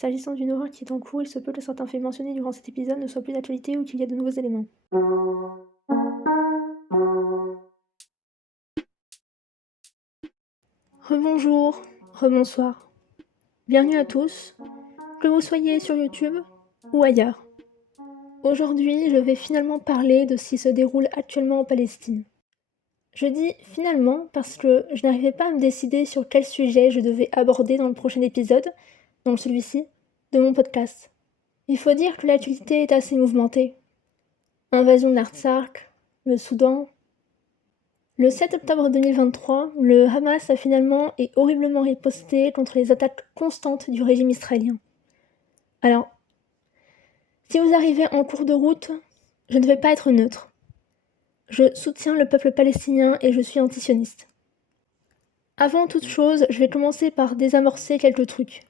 S'agissant d'une horreur qui est en cours, il se peut que certains faits mentionnés durant cet épisode ne soient plus d'actualité ou qu'il y ait de nouveaux éléments. Rebonjour, rebonsoir. Bienvenue à tous, que vous soyez sur YouTube ou ailleurs. Aujourd'hui, je vais finalement parler de ce qui se déroule actuellement en Palestine. Je dis finalement parce que je n'arrivais pas à me décider sur quel sujet je devais aborder dans le prochain épisode, donc celui-ci, de mon podcast. Il faut dire que l'actualité est assez mouvementée. Invasion de l'Artsakh, le Soudan. Le 7 octobre 2023, le Hamas a finalement et horriblement riposté contre les attaques constantes du régime israélien. Alors, si vous arrivez en cours de route, je ne vais pas être neutre. Je soutiens le peuple palestinien et je suis antisioniste. Avant toute chose, je vais commencer par désamorcer quelques trucs.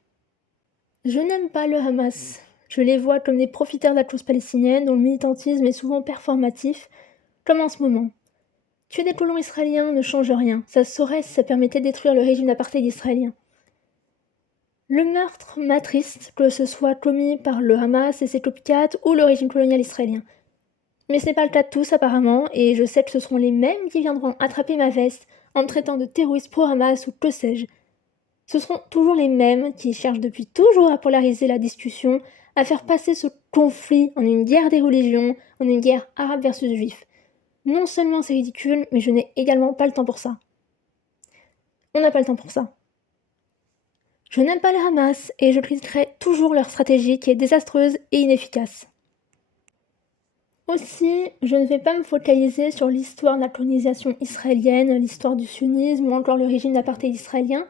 Je n'aime pas le Hamas. Je les vois comme des profiteurs de la cause palestinienne dont le militantisme est souvent performatif, comme en ce moment. Tuer des colons israéliens ne change rien, ça se saurait si ça permettait de détruire le régime d'apartheid israélien. Le meurtre m'attriste, que ce soit commis par le Hamas et ses copycats ou le régime colonial israélien. Mais ce n'est pas le cas de tous apparemment, et je sais que ce seront les mêmes qui viendront attraper ma veste en me traitant de terroriste pro-Hamas ou que sais-je. Ce seront toujours les mêmes qui cherchent depuis toujours à polariser la discussion, à faire passer ce conflit en une guerre des religions, en une guerre arabe versus juif. Non seulement c'est ridicule, mais je n'ai également pas le temps pour ça. On n'a pas le temps pour ça. Je n'aime pas le Hamas et je critiquerai toujours leur stratégie qui est désastreuse et inefficace. Aussi, je ne vais pas me focaliser sur l'histoire de la colonisation israélienne, l'histoire du sionisme ou encore le régime d'apartheid israélien.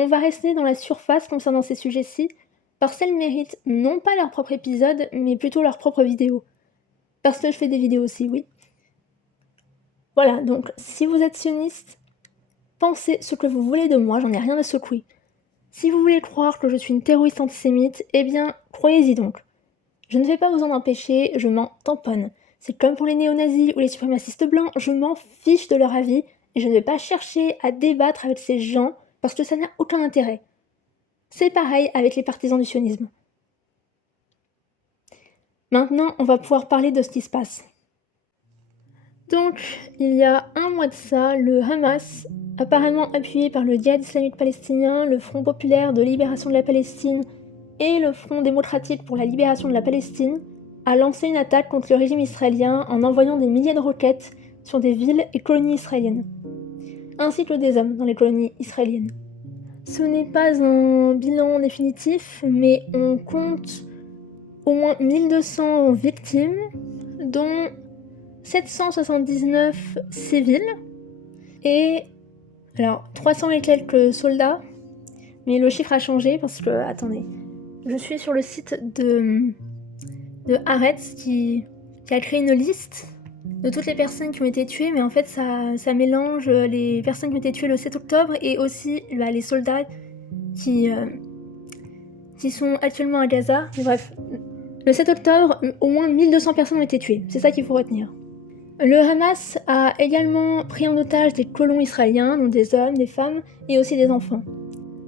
On va rester dans la surface concernant ces sujets-ci, parce qu'elles méritent non pas leur propre épisode, mais plutôt leur propre vidéo. Parce que je fais des vidéos aussi, oui. Voilà, donc si vous êtes sioniste, pensez ce que vous voulez de moi, j'en ai rien à secouer. Si vous voulez croire que je suis une terroriste antisémite, eh bien, croyez-y donc. Je ne vais pas vous en empêcher, je m'en tamponne. C'est comme pour les néo-nazis ou les suprémacistes blancs, je m'en fiche de leur avis et je ne vais pas chercher à débattre avec ces gens parce que ça n'a aucun intérêt. C'est pareil avec les partisans du sionisme. Maintenant, on va pouvoir parler de ce qui se passe. Donc, il y a un mois de ça, le Hamas, apparemment appuyé par le Djihad islamique palestinien, le Front populaire de libération de la Palestine et le Front démocratique pour la libération de la Palestine, a lancé une attaque contre le régime israélien en envoyant des milliers de roquettes sur des villes et colonies israéliennes, ainsi que des hommes dans les colonies israéliennes. Ce n'est pas un bilan définitif, mais on compte au moins 1200 victimes, dont 779 civils et alors 300 et quelques soldats, mais le chiffre a changé parce que, attendez, je suis sur le site de Haaretz qui a créé une liste de toutes les personnes qui ont été tuées, mais en fait ça mélange les personnes qui ont été tuées le 7 octobre et aussi les soldats qui sont actuellement à Gaza. Bref, le 7 octobre, au moins 1200 personnes ont été tuées, c'est ça qu'il faut retenir. Le Hamas a également pris en otage des colons israéliens, dont des hommes, des femmes et aussi des enfants.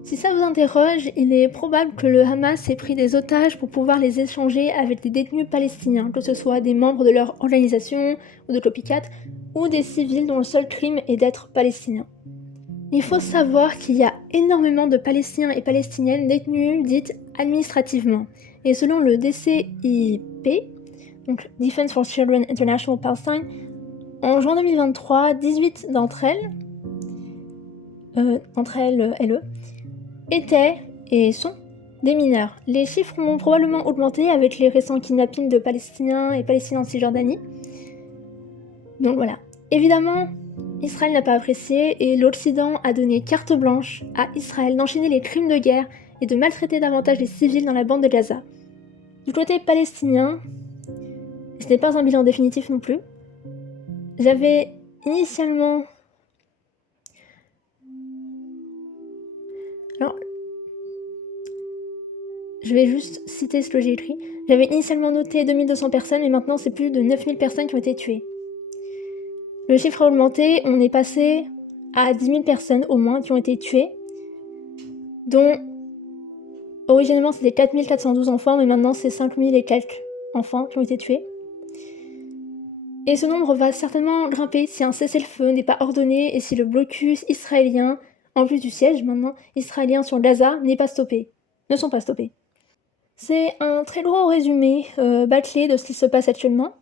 Si ça vous interroge, il est probable que le Hamas ait pris des otages pour pouvoir les échanger avec des détenus palestiniens, que ce soit des membres de leur organisation ou de copycat, ou des civils dont le seul crime est d'être palestiniens. Il faut savoir qu'il y a énormément de Palestiniens et Palestiniennes détenus dites administrativement, et selon le DCIP, donc Defense for Children International Palestine, en juin 2023, 18 d'entre elles, LE, étaient et sont des mineurs. Les chiffres ont probablement augmenté avec les récents kidnappings de Palestiniens et Palestiniens en Cisjordanie. Donc voilà. Évidemment, Israël n'a pas apprécié et l'Occident a donné carte blanche à Israël d'enchaîner les crimes de guerre et de maltraiter davantage les civils dans la bande de Gaza. Du côté palestinien, ce n'est pas un bilan définitif non plus. J'avais initialement... Alors, je vais juste citer ce que j'ai écrit. J'avais initialement noté 2200 personnes, mais maintenant c'est plus de 9000 personnes qui ont été tuées. Le chiffre a augmenté, on est passé à 10 000 personnes au moins qui ont été tuées, dont Originellement, c'était 4412 enfants, mais maintenant, c'est 5000 et quelques enfants qui ont été tués. Et ce nombre va certainement grimper si un cessez-le-feu n'est pas ordonné et si le blocus israélien, en plus du siège maintenant, israélien sur Gaza, ne sont pas stoppés. C'est un très gros résumé bâclé de ce qui se passe actuellement.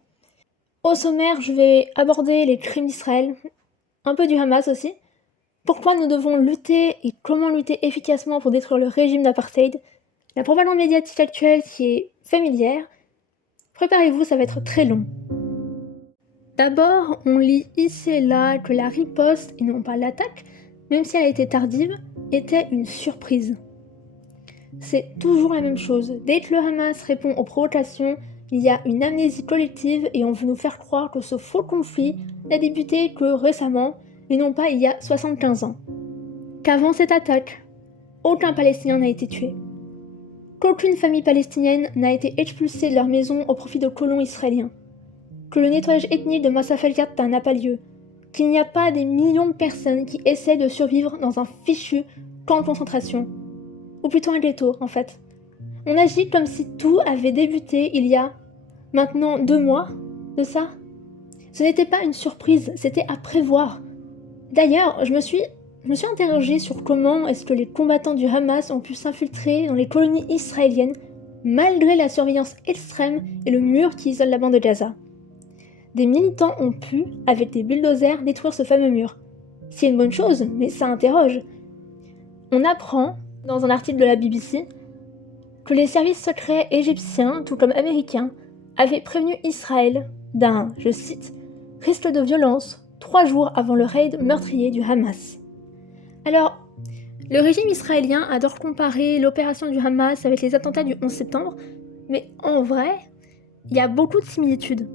Au sommaire, je vais aborder les crimes d'Israël, un peu du Hamas aussi, pourquoi nous devons lutter et comment lutter efficacement pour détruire le régime d'apartheid, la propagande médiatique actuelle qui est familière. Préparez-vous, ça va être très long. D'abord, on lit ici et là que la riposte, et non pas l'attaque, même si elle a été tardive, était une surprise. C'est toujours la même chose. Dès que le Hamas répond aux provocations, il y a une amnésie collective et on veut nous faire croire que ce faux conflit n'a débuté que récemment, et non pas il y a 75 ans. Qu'avant cette attaque, aucun Palestinien n'a été tué. Qu'aucune famille palestinienne n'a été expulsée de leur maison au profit de colons israéliens. Que le nettoyage ethnique de Massaf el-Yatta n'a pas lieu. Qu'il n'y a pas des millions de personnes qui essaient de survivre dans un fichu camp de concentration. Ou plutôt un ghetto, en fait. On agit comme si tout avait débuté il y a maintenant 2 mois de ça. Ce n'était pas une surprise, c'était à prévoir. D'ailleurs, je me suis interrogée sur comment est-ce que les combattants du Hamas ont pu s'infiltrer dans les colonies israéliennes malgré la surveillance extrême et le mur qui isole la bande de Gaza. Des militants ont pu, avec des bulldozers, détruire ce fameux mur. C'est une bonne chose, mais ça interroge. On apprend, dans un article de la BBC, que les services secrets égyptiens, tout comme américains, avaient prévenu Israël d'un, je cite, risque de violence 3 jours avant le raid meurtrier du Hamas. Alors, le régime israélien adore comparer l'opération du Hamas avec les attentats du 11 septembre, mais en vrai, il y a beaucoup de similitudes.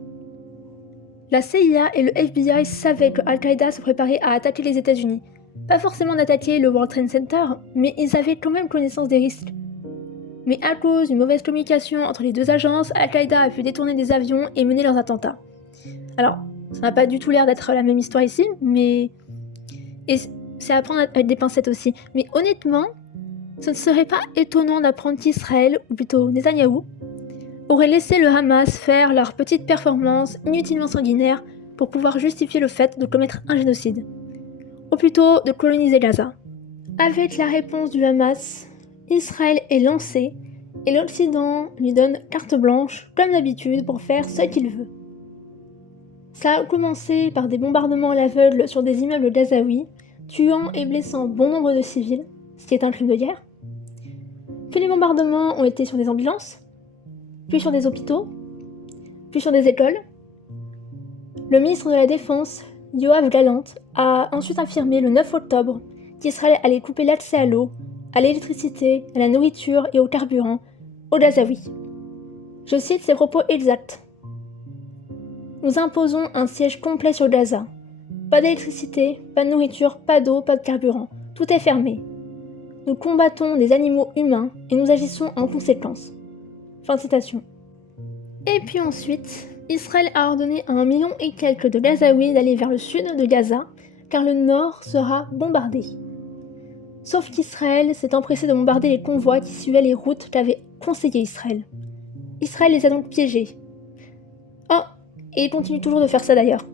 La CIA et le FBI savaient que Al-Qaïda se préparait à attaquer les États-Unis. Pas forcément d'attaquer le World Trade Center, mais ils avaient quand même connaissance des risques. Mais à cause d'une mauvaise communication entre les deux agences, Al-Qaïda a pu détourner des avions et mener leurs attentats. Alors, ça n'a pas du tout l'air d'être la même histoire ici, mais... Et c'est à prendre avec des pincettes aussi. Mais honnêtement, ce ne serait pas étonnant d'apprendre qu'Israël, ou plutôt Netanyahou, aurait laissé le Hamas faire leur petite performance inutilement sanguinaire pour pouvoir justifier le fait de commettre un génocide. Ou plutôt de coloniser Gaza. Avec la réponse du Hamas, Israël est lancé et l'Occident lui donne carte blanche, comme d'habitude, pour faire ce qu'il veut. Ça a commencé par des bombardements à l'aveugle sur des immeubles gazaouis, tuant et blessant bon nombre de civils, ce qui est un crime de guerre. Puis les bombardements ont été sur des ambulances, puis sur des hôpitaux, puis sur des écoles. Le ministre de la Défense, Yoav Gallant, a ensuite affirmé le 9 octobre qu'Israël allait couper l'accès à l'eau, à l'électricité, à la nourriture et au carburant aux Gazaouis. Je cite ses propos exacts. Nous imposons un siège complet sur Gaza. Pas d'électricité, pas de nourriture, pas d'eau, pas de carburant. Tout est fermé. Nous combattons des animaux humains et nous agissons en conséquence. Fin de citation. Et puis ensuite, Israël a ordonné à 1 million et quelques de Gazaouis d'aller vers le sud de Gaza, car le nord sera bombardé. Sauf qu'Israël s'est empressé de bombarder les convois qui suivaient les routes qu'avait conseillé Israël. Israël les a donc piégés. Oh, et il continue toujours de faire ça d'ailleurs.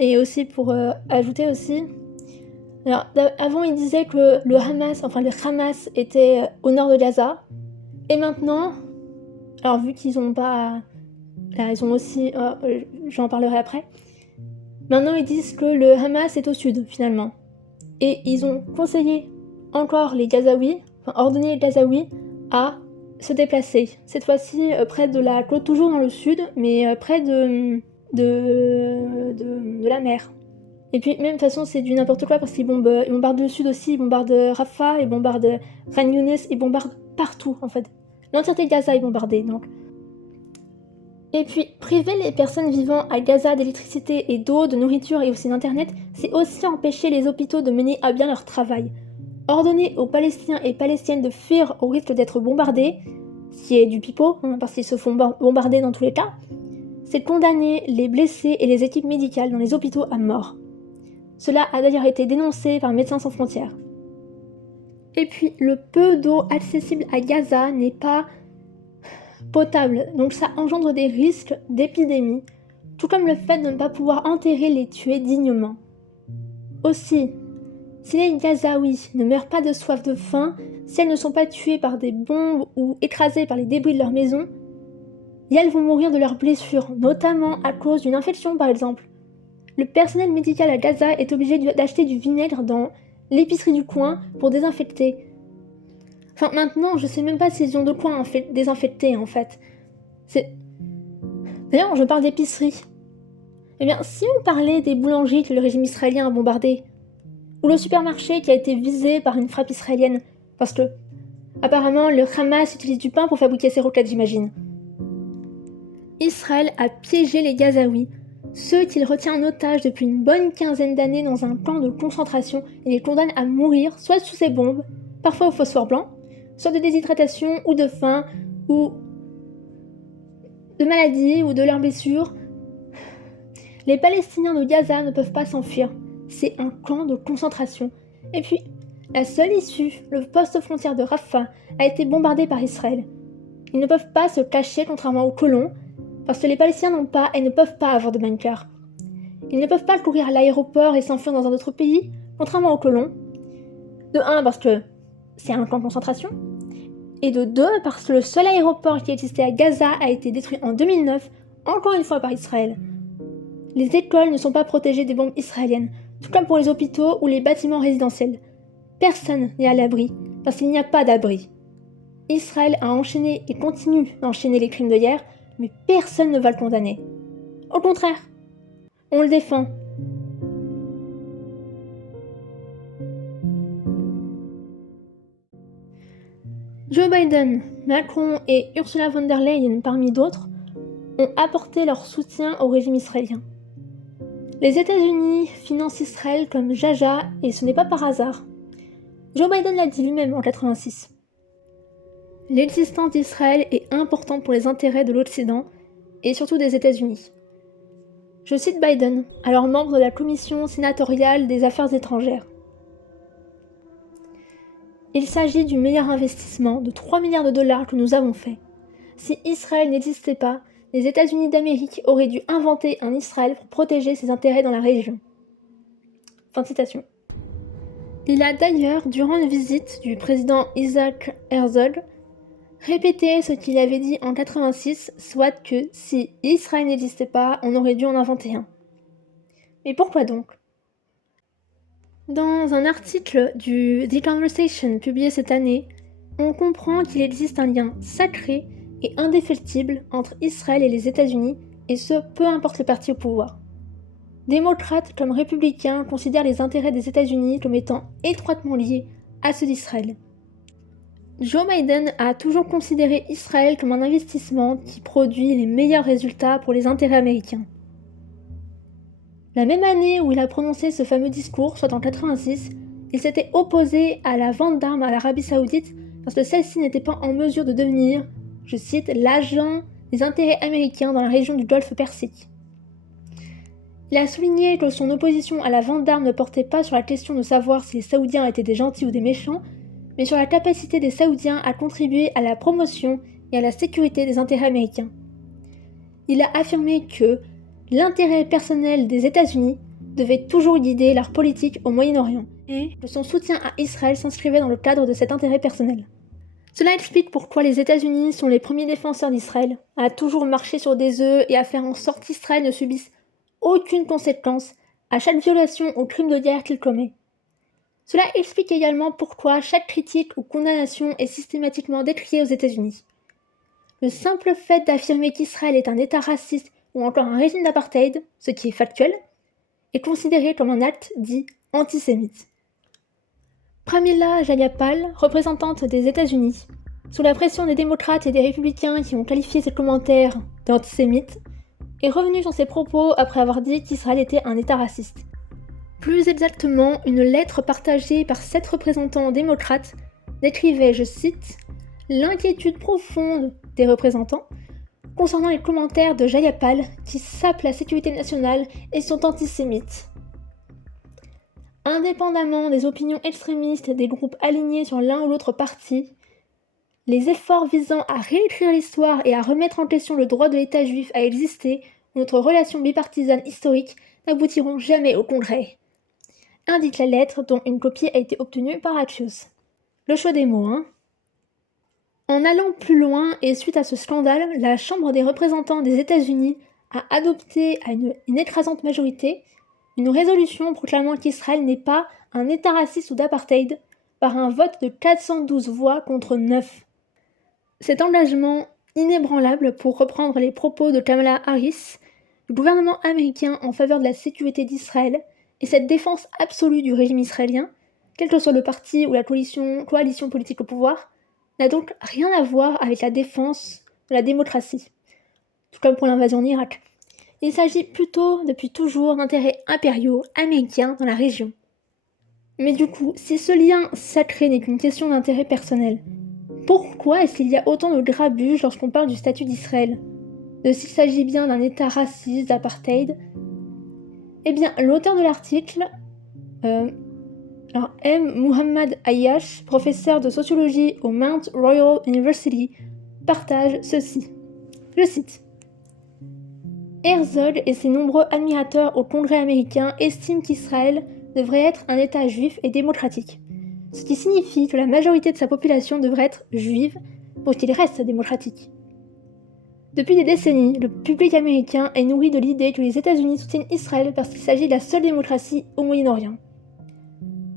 Et aussi pour ajouter aussi, alors avant il disait que le Hamas était au nord de Gaza, et maintenant, alors vu qu'ils ont pas, là ils ont aussi, j'en parlerai après, maintenant ils disent que le Hamas est au sud finalement, et ils ont conseillé encore les Gazaouis, ordonné les Gazaouis à se déplacer, cette fois-ci près de la côte, toujours dans le sud, mais près de la mer. Et puis, même de toute façon, c'est du n'importe quoi parce qu'ils bombardent le sud aussi, ils bombardent Rafah, ils bombardent Khan Younes, ils bombardent partout en fait. L'entièreté de Gaza est bombardée donc. Et puis, priver les personnes vivant à Gaza d'électricité et d'eau, de nourriture et aussi d'internet, c'est aussi empêcher les hôpitaux de mener à bien leur travail. Ordonner aux Palestiniens et Palestiniennes de fuir au risque d'être bombardés, ce qui est du pipeau, parce qu'ils se font bombarder dans tous les cas, c'est condamner les blessés et les équipes médicales dans les hôpitaux à mort. Cela a d'ailleurs été dénoncé par Médecins sans frontières. Et puis, le peu d'eau accessible à Gaza n'est pas potable, donc ça engendre des risques d'épidémie, tout comme le fait de ne pas pouvoir enterrer les tués dignement. Aussi, si les Gazaouis ne meurent pas de soif de faim, si elles ne sont pas tuées par des bombes ou écrasées par les débris de leur maison, et elles vont mourir de leurs blessures, notamment à cause d'une infection par exemple. Le personnel médical à Gaza est obligé d'acheter du vinaigre dans l'épicerie du coin pour désinfecter. Enfin maintenant, je sais même pas s'ils ont de quoi désinfecter en fait. D'ailleurs, je parle d'épicerie. Eh bien, si on parlait des boulangeries que le régime israélien a bombardées, ou le supermarché qui a été visé par une frappe israélienne, parce que, apparemment, le Hamas utilise du pain pour fabriquer ses roquettes, j'imagine. Israël a piégé les Gazaouis, ceux qu'il retient en otage depuis une bonne quinzaine d'années dans un camp de concentration et les condamne à mourir soit sous ses bombes, parfois au phosphore blanc, soit de déshydratation ou de faim, ou de maladie ou de leurs blessures. Les Palestiniens de Gaza ne peuvent pas s'enfuir. C'est un camp de concentration. Et puis, la seule issue, le poste frontière de Rafah, a été bombardé par Israël. Ils ne peuvent pas se cacher contrairement aux colons, parce que les Palestiniens n'ont pas et ne peuvent pas avoir de bunker. Ils ne peuvent pas courir à l'aéroport et s'enfuir dans un autre pays, contrairement aux colons. De 1, parce que c'est un camp de concentration. Et de 2, parce que le seul aéroport qui existait à Gaza a été détruit en 2009, encore une fois par Israël. Les écoles ne sont pas protégées des bombes israéliennes, tout comme pour les hôpitaux ou les bâtiments résidentiels. Personne n'est à l'abri, parce qu'il n'y a pas d'abri. Israël a enchaîné et continue d'enchaîner les crimes de guerre, mais personne ne va le condamner. Au contraire, on le défend. Joe Biden, Macron et Ursula von der Leyen, parmi d'autres, ont apporté leur soutien au régime israélien. Les États-Unis financent Israël comme jaja et ce n'est pas par hasard. Joe Biden l'a dit lui-même en 1986. L'existence d'Israël est importante pour les intérêts de l'Occident et surtout des États-Unis. Je cite Biden, alors membre de la commission sénatoriale des affaires étrangères. Il s'agit du meilleur investissement de 3 milliards de dollars que nous avons fait. Si Israël n'existait pas, les États-Unis d'Amérique auraient dû inventer un Israël pour protéger ses intérêts dans la région. Fin de citation. Il a d'ailleurs, durant une visite du président Isaac Herzog, répété ce qu'il avait dit en 1986, soit que si Israël n'existait pas, on aurait dû en inventer un. Mais pourquoi donc ? Dans un article du The Conversation publié cette année, on comprend qu'il existe un lien sacré et indéfectible entre Israël et les États-Unis, et ce, peu importe le parti au pouvoir. Démocrates comme républicains considèrent les intérêts des États-Unis comme étant étroitement liés à ceux d'Israël. Joe Biden a toujours considéré Israël comme un investissement qui produit les meilleurs résultats pour les intérêts américains. La même année où il a prononcé ce fameux discours, soit en 1986, il s'était opposé à la vente d'armes à l'Arabie Saoudite parce que celle-ci n'était pas en mesure de devenir, je cite, l'agent des intérêts américains dans la région du Golfe Persique. Il a souligné que son opposition à la vente d'armes ne portait pas sur la question de savoir si les Saoudiens étaient des gentils ou des méchants, mais sur la capacité des Saoudiens à contribuer à la promotion et à la sécurité des intérêts américains. Il a affirmé que l'intérêt personnel des États-Unis devait toujours guider leur politique au Moyen-Orient, et que son soutien à Israël s'inscrivait dans le cadre de cet intérêt personnel. Cela explique pourquoi les États-Unis sont les premiers défenseurs d'Israël, à toujours marcher sur des œufs et à faire en sorte qu'Israël ne subisse aucune conséquence à chaque violation ou crime de guerre qu'il commet. Cela explique également pourquoi chaque critique ou condamnation est systématiquement décriée aux États-Unis. Le simple fait d'affirmer qu'Israël est un État raciste ou encore un régime d'apartheid, ce qui est factuel, est considéré comme un acte dit antisémite. Pramila Jayapal, représentante des États-Unis, sous la pression des démocrates et des républicains qui ont qualifié ses commentaires d'antisémites, est revenue sur ses propos après avoir dit qu'Israël était un État raciste. Plus exactement, une lettre partagée par 7 représentants démocrates décrivait, je cite, « l'inquiétude profonde des représentants concernant les commentaires de Jayapal qui sapent la sécurité nationale et sont antisémites. » Indépendamment des opinions extrémistes des groupes alignés sur l'un ou l'autre parti, les efforts visant à réécrire l'histoire et à remettre en question le droit de l'État juif à exister ou notre relation bipartisane historique n'aboutiront jamais au Congrès, indique la lettre dont une copie a été obtenue par Axios. Le choix des mots, hein. En allant plus loin et suite à ce scandale, la Chambre des représentants des États-Unis a adopté à une écrasante majorité une résolution proclamant qu'Israël n'est pas un État raciste ou d'apartheid par un vote de 412 voix contre 9. Cet engagement inébranlable, pour reprendre les propos de Kamala Harris, du gouvernement américain en faveur de la sécurité d'Israël et cette défense absolue du régime israélien, quel que soit le parti ou la coalition politique au pouvoir, n'a donc rien à voir avec la défense de la démocratie, tout comme pour l'invasion en Irak. Il s'agit plutôt, depuis toujours, d'intérêts impériaux américains dans la région. Mais du coup, si ce lien sacré n'est qu'une question d'intérêt personnel, pourquoi est-ce qu'il y a autant de grabuge lorsqu'on parle du statut d'Israël? De s'il s'agit bien d'un État raciste, d'apartheid? Eh bien, l'auteur de l'article, M. Muhammad Ayyash, professeur de sociologie au Mount Royal University, partage ceci. Je cite. Herzog et ses nombreux admirateurs au Congrès américain estiment qu'Israël devrait être un État juif et démocratique, ce qui signifie que la majorité de sa population devrait être juive pour qu'il reste démocratique. Depuis des décennies, le public américain est nourri de l'idée que les États-Unis soutiennent Israël parce qu'il s'agit de la seule démocratie au Moyen-Orient.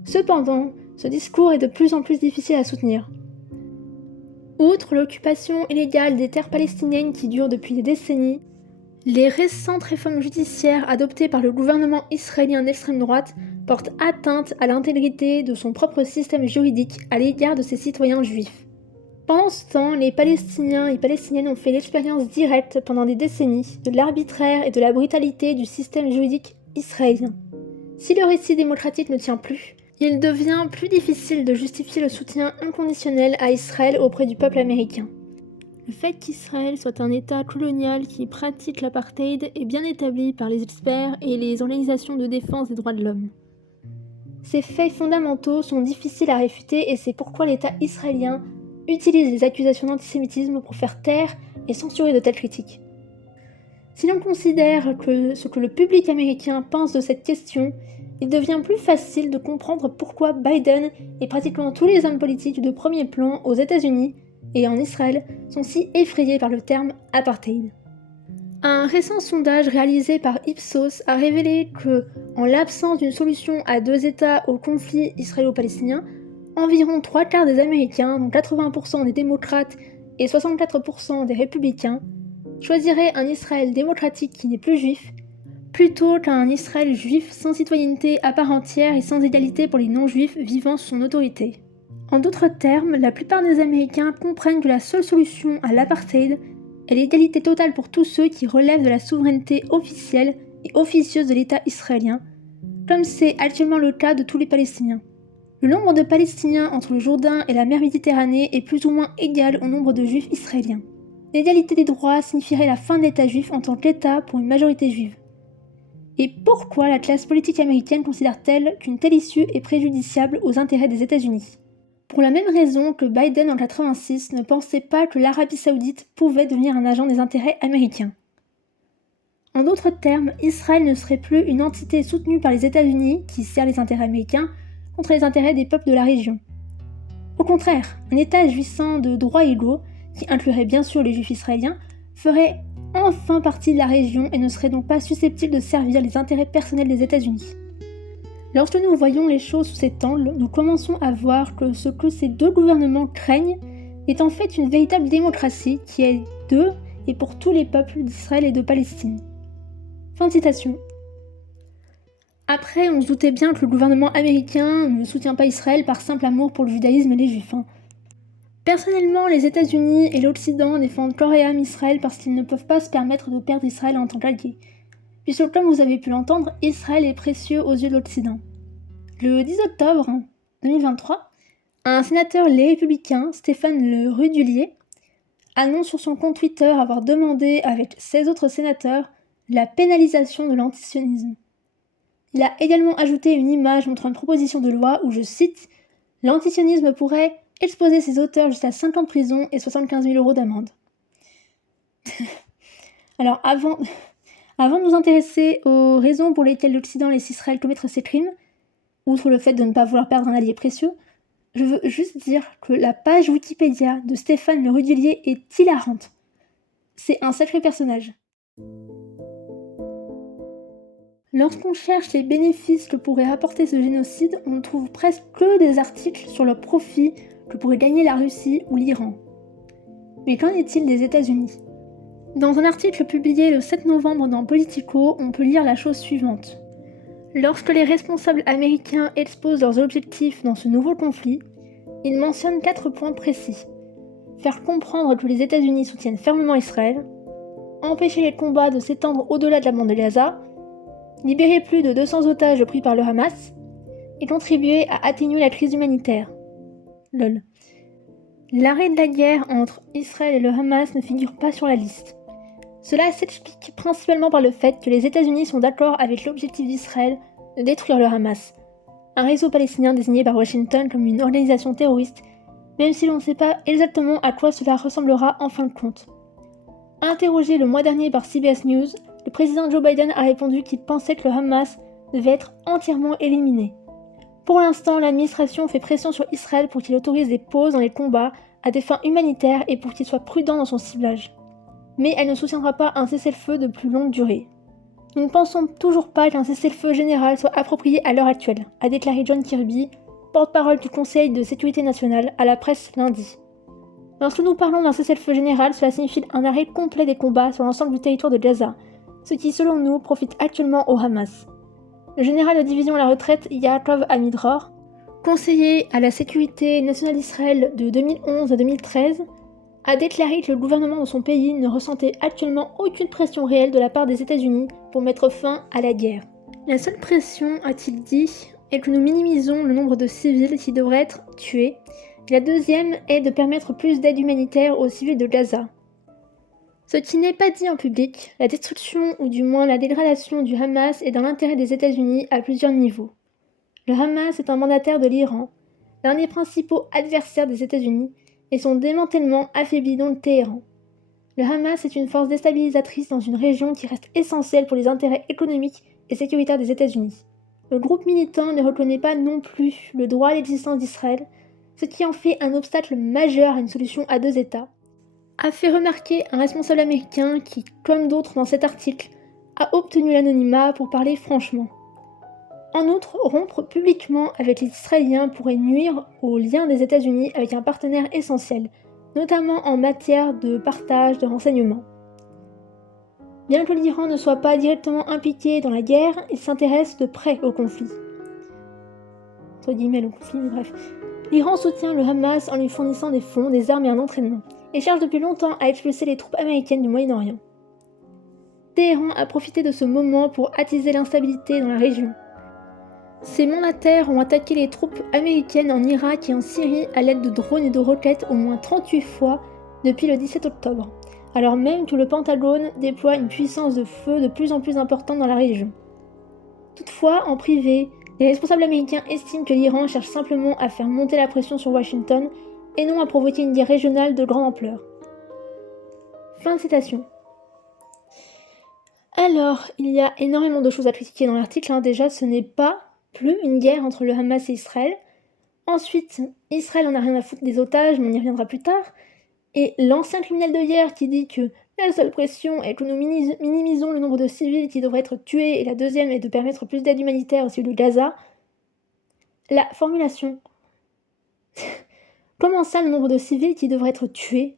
Cependant, ce discours est de plus en plus difficile à soutenir. Outre l'occupation illégale des terres palestiniennes qui dure depuis des décennies, les récentes réformes judiciaires adoptées par le gouvernement israélien d'extrême droite portent atteinte à l'intégrité de son propre système juridique à l'égard de ses citoyens juifs. Pendant ce temps, les Palestiniens et Palestiniennes ont fait l'expérience directe pendant des décennies de l'arbitraire et de la brutalité du système juridique israélien. Si le récit démocratique ne tient plus, il devient plus difficile de justifier le soutien inconditionnel à Israël auprès du peuple américain. Le fait qu'Israël soit un État colonial qui pratique l'apartheid est bien établi par les experts et les organisations de défense des droits de l'homme. Ces faits fondamentaux sont difficiles à réfuter et c'est pourquoi l'État israélien utilise les accusations d'antisémitisme pour faire taire et censurer de telles critiques. Si l'on considère ce que le public américain pense de cette question, il devient plus facile de comprendre pourquoi Biden et pratiquement tous les hommes politiques de premier plan aux États-Unis et en Israël sont si effrayés par le terme apartheid. Un récent sondage réalisé par Ipsos a révélé que, en l'absence d'une solution à deux États au conflit israélo-palestinien, environ 3/4 des Américains, dont 80% des démocrates et 64% des républicains, choisiraient un Israël démocratique qui n'est plus juif, plutôt qu'un Israël juif sans citoyenneté à part entière et sans égalité pour les non-juifs vivant sous son autorité. En d'autres termes, la plupart des Américains comprennent que la seule solution à l'apartheid est l'égalité totale pour tous ceux qui relèvent de la souveraineté officielle et officieuse de l'État israélien, comme c'est actuellement le cas de tous les Palestiniens. Le nombre de Palestiniens entre le Jourdain et la mer Méditerranée est plus ou moins égal au nombre de Juifs israéliens. L'égalité des droits signifierait la fin de l'État juif en tant qu'État pour une majorité juive. Et pourquoi la classe politique américaine considère-t-elle qu'une telle issue est préjudiciable aux intérêts des États-Unis ? Pour la même raison que Biden en 1986 ne pensait pas que l'Arabie Saoudite pouvait devenir un agent des intérêts américains. En d'autres termes, Israël ne serait plus une entité soutenue par les États-Unis qui sert les intérêts américains contre les intérêts des peuples de la région. Au contraire, un État jouissant de droits égaux, qui inclurait bien sûr les Juifs israéliens, ferait enfin partie de la région et ne serait donc pas susceptible de servir les intérêts personnels des États-Unis. Lorsque nous voyons les choses sous cet angle, nous commençons à voir que ce que ces deux gouvernements craignent est en fait une véritable démocratie qui est d'eux et pour tous les peuples d'Israël et de Palestine. Fin de citation. Après, on se doutait bien que le gouvernement américain ne soutient pas Israël par simple amour pour le judaïsme et les juifs. Personnellement, les États-Unis et l'Occident défendent corps et âme Israël parce qu'ils ne peuvent pas se permettre de perdre Israël en tant qu'allié. Puisque, comme vous avez pu l'entendre, Israël est précieux aux yeux de l'Occident. Le 10 octobre 2023, un sénateur Les Républicains, Stéphane Le Rudulier, annonce sur son compte Twitter avoir demandé, avec 16 autres sénateurs, la pénalisation de l'antisionisme. Il a également ajouté une image montrant une proposition de loi où, je cite, « L'antisionisme pourrait exposer ses auteurs jusqu'à 5 ans de prison et 75 000 € d'amende. » Alors, avant de nous intéresser aux raisons pour lesquelles l'Occident laisse Israël commettre ces crimes, outre le fait de ne pas vouloir perdre un allié précieux, je veux juste dire que la page Wikipédia de Stéphane Le Rudulier est hilarante. C'est un sacré personnage. Lorsqu'on cherche les bénéfices que pourrait apporter ce génocide, on ne trouve presque que des articles sur le profit que pourrait gagner la Russie ou l'Iran. Mais qu'en est-il des États-Unis ? Dans un article publié le 7 novembre dans Politico, on peut lire la chose suivante. Lorsque les responsables américains exposent leurs objectifs dans ce nouveau conflit, ils mentionnent 4 points précis. Faire comprendre que les États-Unis soutiennent fermement Israël, empêcher les combats de s'étendre au-delà de la bande de Gaza, libérer plus de 200 otages pris par le Hamas, et contribuer à atténuer la crise humanitaire. Lol. L'arrêt de la guerre entre Israël et le Hamas ne figure pas sur la liste. Cela s'explique principalement par le fait que les États-Unis sont d'accord avec l'objectif d'Israël de détruire le Hamas, un réseau palestinien désigné par Washington comme une organisation terroriste, même si l'on ne sait pas exactement à quoi cela ressemblera en fin de compte. Interrogé le mois dernier par CBS News, le président Joe Biden a répondu qu'il pensait que le Hamas devait être entièrement éliminé. Pour l'instant, l'administration fait pression sur Israël pour qu'il autorise des pauses dans les combats à des fins humanitaires et pour qu'il soit prudent dans son ciblage. Mais elle ne soutiendra pas un cessez-le-feu de plus longue durée. Nous ne pensons toujours pas qu'un cessez-le-feu général soit approprié à l'heure actuelle, a déclaré John Kirby, porte-parole du Conseil de sécurité nationale, à la presse lundi. Lorsque nous parlons d'un cessez-le-feu général, cela signifie un arrêt complet des combats sur l'ensemble du territoire de Gaza, ce qui, selon nous, profite actuellement au Hamas. Le général de division à la retraite, Yaakov Amidror, conseiller à la sécurité nationale d'Israël de 2011 à 2013, a déclaré que le gouvernement de son pays ne ressentait actuellement aucune pression réelle de la part des États-Unis pour mettre fin à la guerre. La seule pression, a-t-il dit, est que nous minimisons le nombre de civils qui devraient être tués, et la deuxième est de permettre plus d'aide humanitaire aux civils de Gaza. Ce qui n'est pas dit en public, la destruction ou du moins la dégradation du Hamas est dans l'intérêt des États-Unis à plusieurs niveaux. Le Hamas est un mandataire de l'Iran, l'un des principaux adversaires des États-Unis, et son démantèlement affaiblit donc Téhéran. Le Hamas est une force déstabilisatrice dans une région qui reste essentielle pour les intérêts économiques et sécuritaires des États-Unis. Le groupe militant ne reconnaît pas non plus le droit à l'existence d'Israël, ce qui en fait un obstacle majeur à une solution à 2 États, a fait remarquer un responsable américain qui, comme d'autres dans cet article, a obtenu l'anonymat pour parler franchement. En outre, rompre publiquement avec les Israéliens pourrait nuire aux liens des États-Unis avec un partenaire essentiel, notamment en matière de partage de renseignements. Bien que l'Iran ne soit pas directement impliqué dans la guerre, il s'intéresse de près au conflit. Entre guillemets, le conflit, mais bref. L'Iran soutient le Hamas en lui fournissant des fonds, des armes et un entraînement, et cherche depuis longtemps à expulser les troupes américaines du Moyen-Orient. Téhéran a profité de ce moment pour attiser l'instabilité dans la région. Ces mandataires ont attaqué les troupes américaines en Irak et en Syrie à l'aide de drones et de roquettes au moins 38 fois depuis le 17 octobre, alors même que le Pentagone déploie une puissance de feu de plus en plus importante dans la région. Toutefois, en privé, les responsables américains estiment que l'Iran cherche simplement à faire monter la pression sur Washington et non à provoquer une guerre régionale de grande ampleur. Fin de citation. Alors, il y a énormément de choses à critiquer dans l'article. Déjà, ce n'est pas plus une guerre entre le Hamas et Israël. Ensuite, Israël en a rien à foutre des otages, mais on y reviendra plus tard. Et l'ancien criminel de guerre qui dit que la seule pression est que nous minimisons le nombre de civils qui devraient être tués, et la deuxième est de permettre plus d'aide humanitaire au civils de Gaza. La formulation. Comment ça, le nombre de civils qui devraient être tués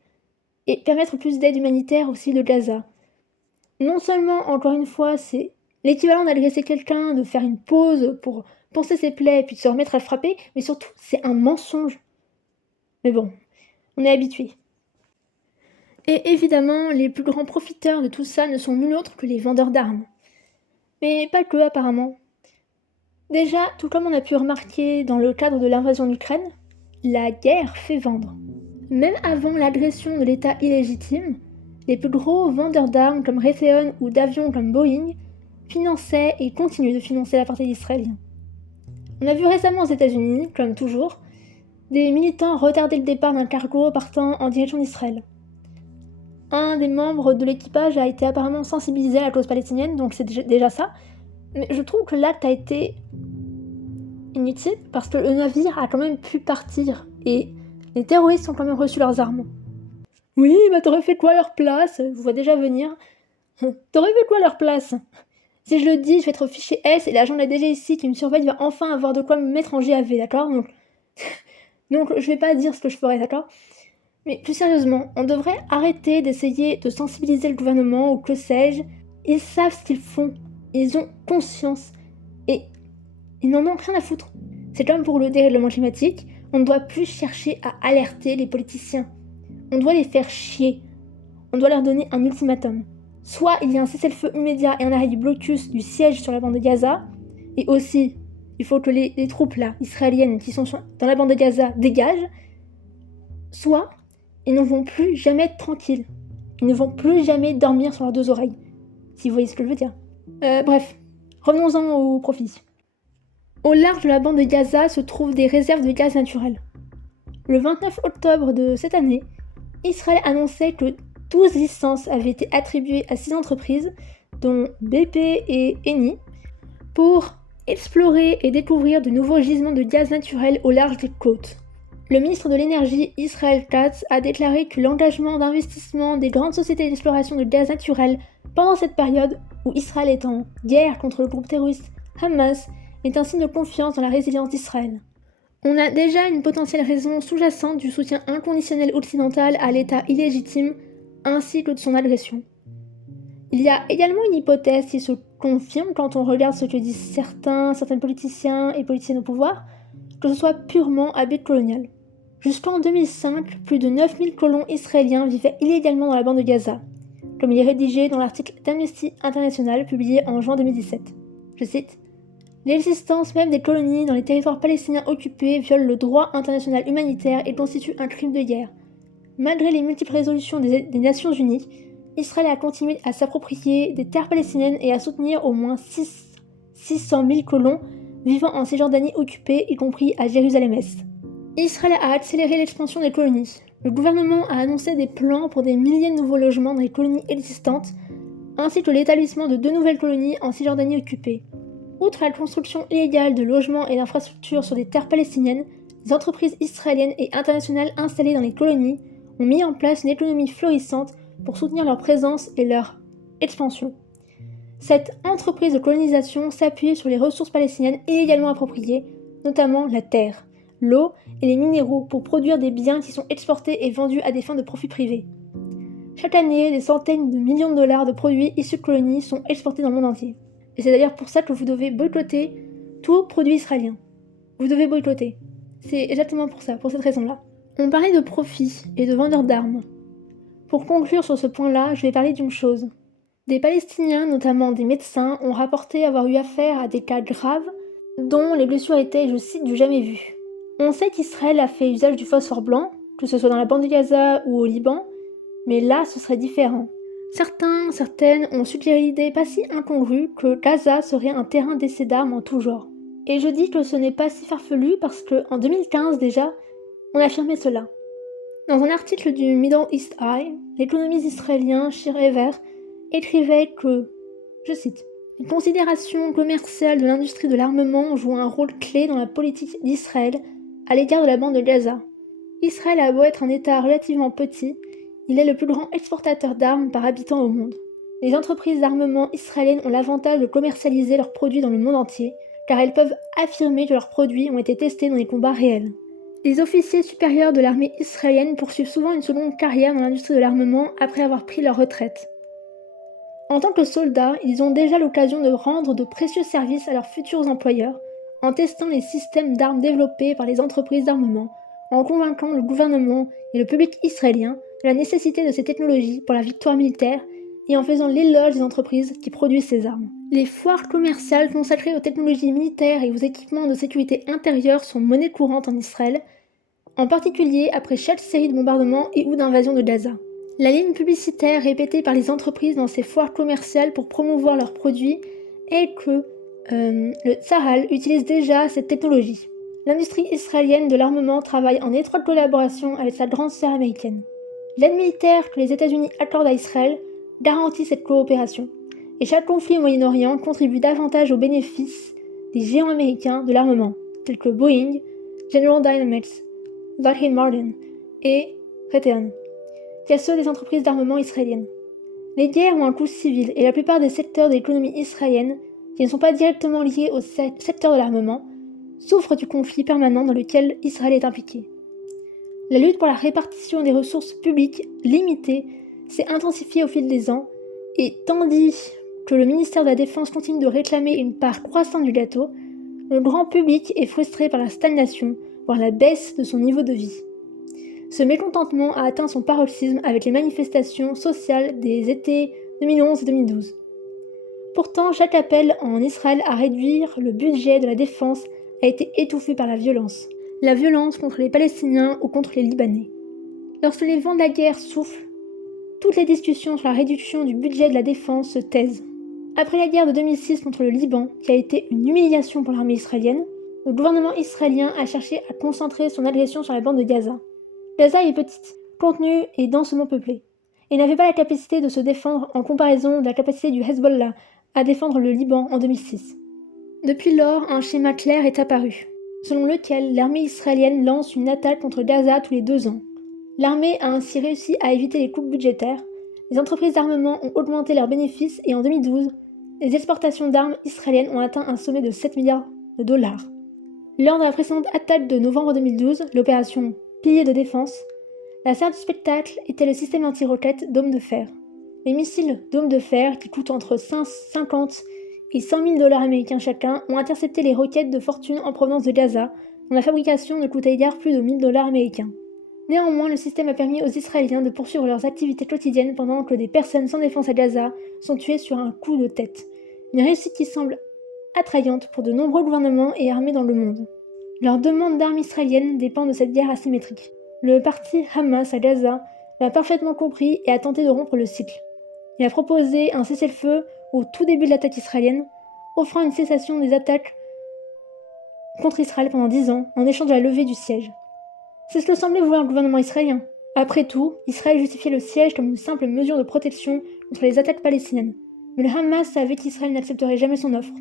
et permettre plus d'aide humanitaire au civils de Gaza ? Non seulement, encore une fois, c'est l'équivalent d'agresser quelqu'un, de faire une pause pour panser ses plaies puis de se remettre à le frapper, mais surtout, c'est un mensonge. Mais bon, on est habitué. Et évidemment, les plus grands profiteurs de tout ça ne sont nul autre que les vendeurs d'armes. Mais pas que, apparemment. Déjà, tout comme on a pu remarquer dans le cadre de l'invasion d'Ukraine, la guerre fait vendre. Même avant l'agression de l'État illégitime, les plus gros vendeurs d'armes comme Raytheon ou d'avions comme Boeing finançait et continue de financer l'apartheid israélien. On a vu récemment aux États-Unis, comme toujours, des militants retarder le départ d'un cargo partant en direction d'Israël. Un des membres de l'équipage a été apparemment sensibilisé à la cause palestinienne, donc c'est déjà ça. Mais je trouve que l'acte a été inutile parce que le navire a quand même pu partir et les terroristes ont quand même reçu leurs armes. Oui, bah t'aurais fait quoi à leur place? Je vous vois déjà venir. T'aurais fait quoi à leur place? Si je le dis, je vais être au fichier S et l'agent de la DGIC qui me surveille va enfin avoir de quoi me mettre en GAV, d'accord? Donc je vais pas dire ce que je ferais, d'accord? Mais plus sérieusement, on devrait arrêter d'essayer de sensibiliser le gouvernement ou que sais-je. Ils savent ce qu'ils font, ils ont conscience et ils n'en ont rien à foutre. C'est comme pour le dérèglement climatique, on ne doit plus chercher à alerter les politiciens. On doit les faire chier. On doit leur donner un ultimatum. Soit il y a un cessez-le-feu immédiat et un arrêt du blocus du siège sur la bande de Gaza, et aussi, il faut que les troupes là, israéliennes qui sont dans la bande de Gaza dégagent, soit ils ne vont plus jamais être tranquilles. Ils ne vont plus jamais dormir sur leurs deux oreilles. Si vous voyez ce que je veux dire. Bref, revenons-en au profit. Au large de la bande de Gaza se trouvent des réserves de gaz naturel. Le 29 octobre de cette année, Israël annonçait que 12 licences avaient été attribuées à 6 entreprises, dont BP et Eni, pour explorer et découvrir de nouveaux gisements de gaz naturel au large des côtes. Le ministre de l'Énergie, Israël Katz, a déclaré que l'engagement d'investissement des grandes sociétés d'exploration de gaz naturel pendant cette période où Israël est en guerre contre le groupe terroriste Hamas est un signe de confiance dans la résilience d'Israël. On a déjà une potentielle raison sous-jacente du soutien inconditionnel occidental à l'État illégitime ainsi que de son agression. Il y a également une hypothèse qui se confirme quand on regarde ce que disent certains politiciens et politiciennes au pouvoir, que ce soit purement à but colonial. Jusqu'en 2005, plus de 9000 colons israéliens vivaient illégalement dans la bande de Gaza, comme il est rédigé dans l'article d'Amnesty International publié en juin 2017. Je cite: « L'existence même des colonies dans les territoires palestiniens occupés viole le droit international humanitaire et constitue un crime de guerre. Malgré les multiples résolutions des Nations Unies, Israël a continué à s'approprier des terres palestiniennes et à soutenir au moins 600 000 colons vivant en Cisjordanie occupée, y compris à Jérusalem-Est. Israël a accéléré l'expansion des colonies. Le gouvernement a annoncé des plans pour des milliers de nouveaux logements dans les colonies existantes, ainsi que l'établissement de 2 nouvelles colonies en Cisjordanie occupée. Outre la construction illégale de logements et d'infrastructures sur des terres palestiniennes, les entreprises israéliennes et internationales installées dans les colonies ont mis en place une économie florissante pour soutenir leur présence et leur expansion. Cette entreprise de colonisation s'appuie sur les ressources palestiniennes illégalement appropriées, notamment la terre, l'eau et les minéraux pour produire des biens qui sont exportés et vendus à des fins de profit privé. Chaque année, des centaines de millions de dollars de produits issus de colonies sont exportés dans le monde entier. Et c'est d'ailleurs pour ça que vous devez boycotter tout produit israélien. Vous devez boycotter. C'est exactement pour ça, pour cette raison-là. On parlait de profit et de vendeurs d'armes. Pour conclure sur ce point-là, je vais parler d'une chose. Des Palestiniens, notamment des médecins, ont rapporté avoir eu affaire à des cas graves dont les blessures étaient, je cite, du jamais vu. On sait qu'Israël a fait usage du phosphore blanc, que ce soit dans la bande de Gaza ou au Liban, mais là ce serait différent. Certaines ont suggéré l'idée pas si incongrue que Gaza serait un terrain d'essai d'armes en tout genre. Et je dis que ce n'est pas si farfelu parce qu'en 2015 déjà, on affirmait cela. Dans un article du Middle East Eye, l'économiste israélien Shir Ever écrivait que, je cite, « Les considérations commerciales de l'industrie de l'armement jouent un rôle clé dans la politique d'Israël à l'égard de la bande de Gaza. Israël a beau être un État relativement petit, il est le plus grand exportateur d'armes par habitant au monde. Les entreprises d'armement israéliennes ont l'avantage de commercialiser leurs produits dans le monde entier, car elles peuvent affirmer que leurs produits ont été testés dans les combats réels. Les officiers supérieurs de l'armée israélienne poursuivent souvent une seconde carrière dans l'industrie de l'armement après avoir pris leur retraite. En tant que soldats, ils ont déjà l'occasion de rendre de précieux services à leurs futurs employeurs, en testant les systèmes d'armes développés par les entreprises d'armement, en convainquant le gouvernement et le public israélien de la nécessité de ces technologies pour la victoire militaire et en faisant l'éloge des entreprises qui produisent ces armes. Les foires commerciales consacrées aux technologies militaires et aux équipements de sécurité intérieure sont monnaie courante en Israël, en particulier après chaque série de bombardements et ou d'invasions de Gaza. La ligne publicitaire répétée par les entreprises dans ces foires commerciales pour promouvoir leurs produits est que le Tsahal utilise déjà cette technologie. L'industrie israélienne de l'armement travaille en étroite collaboration avec sa grande sœur américaine. L'aide militaire que les États-Unis accordent à Israël garantit cette coopération. Et chaque conflit au Moyen-Orient contribue davantage aux bénéfices des géants américains de l'armement, tels que Boeing, General Dynamics, Lockheed Martin et Raytheon, qu'à ceux des entreprises d'armement israéliennes. Les guerres ont un coût civil et la plupart des secteurs de l'économie israélienne, qui ne sont pas directement liés au secteur de l'armement, souffrent du conflit permanent dans lequel Israël est impliqué. La lutte pour la répartition des ressources publiques limitées s'est intensifiée au fil des ans, et tandis que le ministère de la Défense continue de réclamer une part croissante du gâteau, le grand public est frustré par la stagnation, voire la baisse de son niveau de vie. Ce mécontentement a atteint son paroxysme avec les manifestations sociales des étés 2011 et 2012. Pourtant, chaque appel en Israël à réduire le budget de la défense a été étouffé par la violence. La violence contre les Palestiniens ou contre les Libanais. Lorsque les vents de la guerre soufflent, toutes les discussions sur la réduction du budget de la défense se taisent. Après la guerre de 2006 contre le Liban, qui a été une humiliation pour l'armée israélienne, le gouvernement israélien a cherché à concentrer son agression sur la bande de Gaza. Gaza est petite, contenue et densément peuplée, et n'avait pas la capacité de se défendre en comparaison de la capacité du Hezbollah à défendre le Liban en 2006. Depuis lors, un schéma clair est apparu, selon lequel l'armée israélienne lance une attaque contre Gaza tous les 2 ans. L'armée a ainsi réussi à éviter les coupes budgétaires, les entreprises d'armement ont augmenté leurs bénéfices et en 2012, les exportations d'armes israéliennes ont atteint un sommet de 7 milliards de dollars. Lors de la précédente attaque de novembre 2012, l'opération Pilier de défense, la star du spectacle était le système anti-roquettes Dôme de fer. Les missiles Dôme de fer, qui coûtent entre 50 et 100 000 dollars américains chacun, ont intercepté les roquettes de fortune en provenance de Gaza, dont la fabrication ne coûtait guère plus de 1000 dollars américains. Néanmoins, le système a permis aux Israéliens de poursuivre leurs activités quotidiennes pendant que des personnes sans défense à Gaza sont tuées sur un coup de tête. Une réussite qui semble attrayante pour de nombreux gouvernements et armées dans le monde. Leur demande d'armes israéliennes dépend de cette guerre asymétrique. Le parti Hamas à Gaza l'a parfaitement compris et a tenté de rompre le cycle. Il a proposé un cessez-le-feu au tout début de l'attaque israélienne, offrant une cessation des attaques contre Israël pendant 10 ans en échange de la levée du siège. C'est ce que semblait vouloir le gouvernement israélien. Après tout, Israël justifiait le siège comme une simple mesure de protection contre les attaques palestiniennes. Mais le Hamas savait qu'Israël n'accepterait jamais son offre.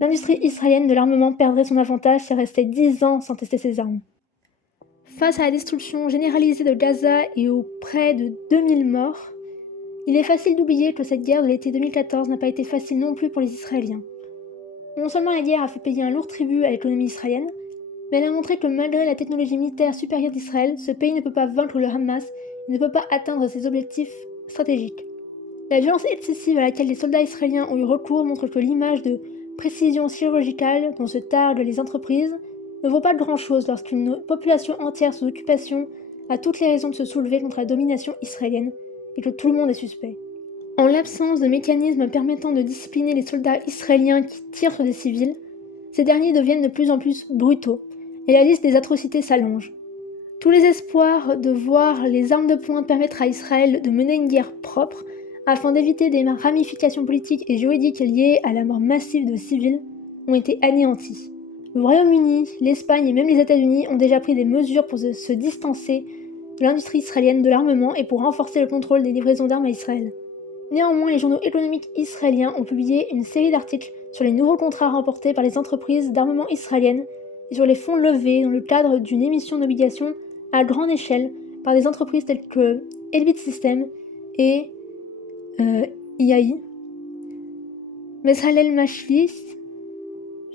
L'industrie israélienne de l'armement perdrait son avantage si elle restait 10 ans sans tester ses armes. Face à la destruction généralisée de Gaza et aux près de 2000 morts, il est facile d'oublier que cette guerre de l'été 2014 n'a pas été facile non plus pour les Israéliens. Non seulement la guerre a fait payer un lourd tribut à l'économie israélienne, mais elle a montré que malgré la technologie militaire supérieure d'Israël, ce pays ne peut pas vaincre le Hamas et ne peut pas atteindre ses objectifs stratégiques. La violence excessive à laquelle les soldats israéliens ont eu recours montre que l'image de précision chirurgicale dont se targuent les entreprises ne vaut pas grand-chose lorsqu'une population entière sous occupation a toutes les raisons de se soulever contre la domination israélienne et que tout le monde est suspect. En l'absence de mécanismes permettant de discipliner les soldats israéliens qui tirent sur des civils, ces derniers deviennent de plus en plus brutaux, et la liste des atrocités s'allonge. Tous les espoirs de voir les armes de poing permettre à Israël de mener une guerre propre, afin d'éviter des ramifications politiques et juridiques liées à la mort massive de civils, ont été anéantis. Le Royaume-Uni, l'Espagne et même les États-Unis ont déjà pris des mesures pour se distancer de l'industrie israélienne de l'armement et pour renforcer le contrôle des livraisons d'armes à Israël. Néanmoins, les journaux économiques israéliens ont publié une série d'articles sur les nouveaux contrats remportés par les entreprises d'armement israéliennes et sur les fonds levés dans le cadre d'une émission d'obligations à grande échelle par des entreprises telles que Elbit Systems et IAI. Bezalel Mashlis,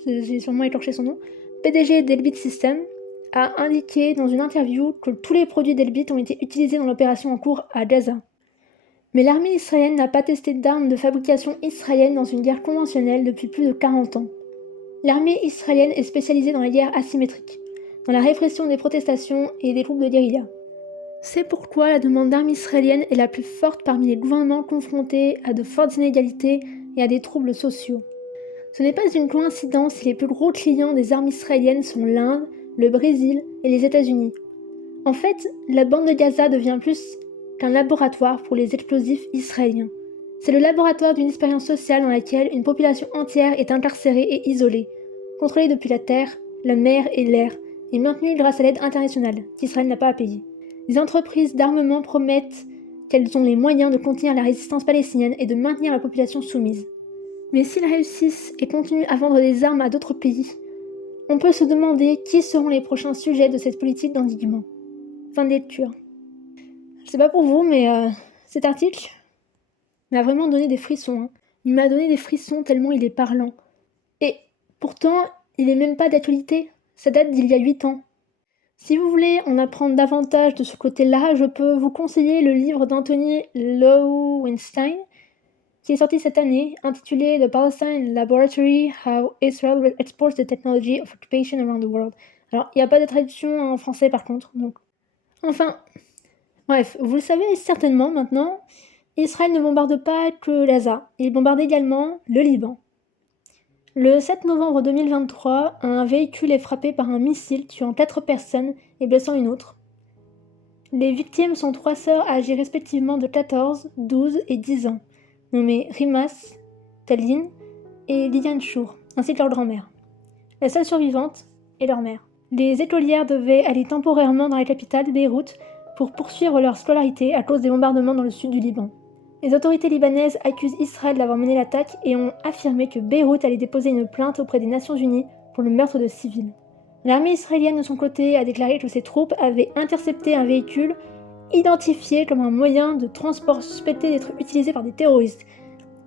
j'ai sûrement écorché son nom, PDG d'Elbit Systems, a indiqué dans une interview que tous les produits d'Elbit ont été utilisés dans l'opération en cours à Gaza. Mais l'armée israélienne n'a pas testé d'armes de fabrication israélienne dans une guerre conventionnelle depuis plus de 40 ans. L'armée israélienne est spécialisée dans la guerre asymétrique, dans la répression des protestations et des groupes de guérilla. C'est pourquoi la demande d'armes israéliennes est la plus forte parmi les gouvernements confrontés à de fortes inégalités et à des troubles sociaux. Ce n'est pas une coïncidence si les plus gros clients des armes israéliennes sont l'Inde, le Brésil et les États-Unis. En fait, la bande de Gaza devient plus qu'un laboratoire pour les explosifs israéliens. C'est le laboratoire d'une expérience sociale dans laquelle une population entière est incarcérée et isolée, contrôlée depuis la terre, la mer et l'air, et maintenue grâce à l'aide internationale, qu'Israël n'a pas à payer. Les entreprises d'armement promettent qu'elles ont les moyens de contenir la résistance palestinienne et de maintenir la population soumise. Mais s'ils réussissent et continuent à vendre des armes à d'autres pays, on peut se demander qui seront les prochains sujets de cette politique d'endiguement. Fin de lecture. Je sais pas pour vous, mais cet article m'a vraiment donné des frissons. Il m'a donné des frissons tellement il est parlant. Et pourtant, il est même pas d'actualité. Ça date d'il y a 8 ans. Si vous voulez en apprendre davantage de ce côté-là, je peux vous conseiller le livre d'Anthony Lowenstein, qui est sorti cette année, intitulé The Palestine Laboratory, How Israel Exports the Technology of Occupation Around the World. Alors, il n'y a pas de traduction en français par contre, donc... Enfin, bref, vous le savez certainement maintenant, Israël ne bombarde pas que Gaza, il bombarde également le Liban. Le 7 novembre 2023, un véhicule est frappé par un missile tuant 4 personnes et blessant une autre. Les victimes sont 3 sœurs âgées respectivement de 14, 12 et 10 ans, nommées Rimas, Taline et Liliane Chour, ainsi que leur grand-mère. La seule survivante est leur mère. Les écolières devaient aller temporairement dans la capitale, Beyrouth, pour poursuivre leur scolarité à cause des bombardements dans le sud du Liban. Les autorités libanaises accusent Israël d'avoir mené l'attaque et ont affirmé que Beyrouth allait déposer une plainte auprès des Nations Unies pour le meurtre de civils. L'armée israélienne, de son côté, a déclaré que ses troupes avaient intercepté un véhicule identifié comme un moyen de transport suspecté d'être utilisé par des terroristes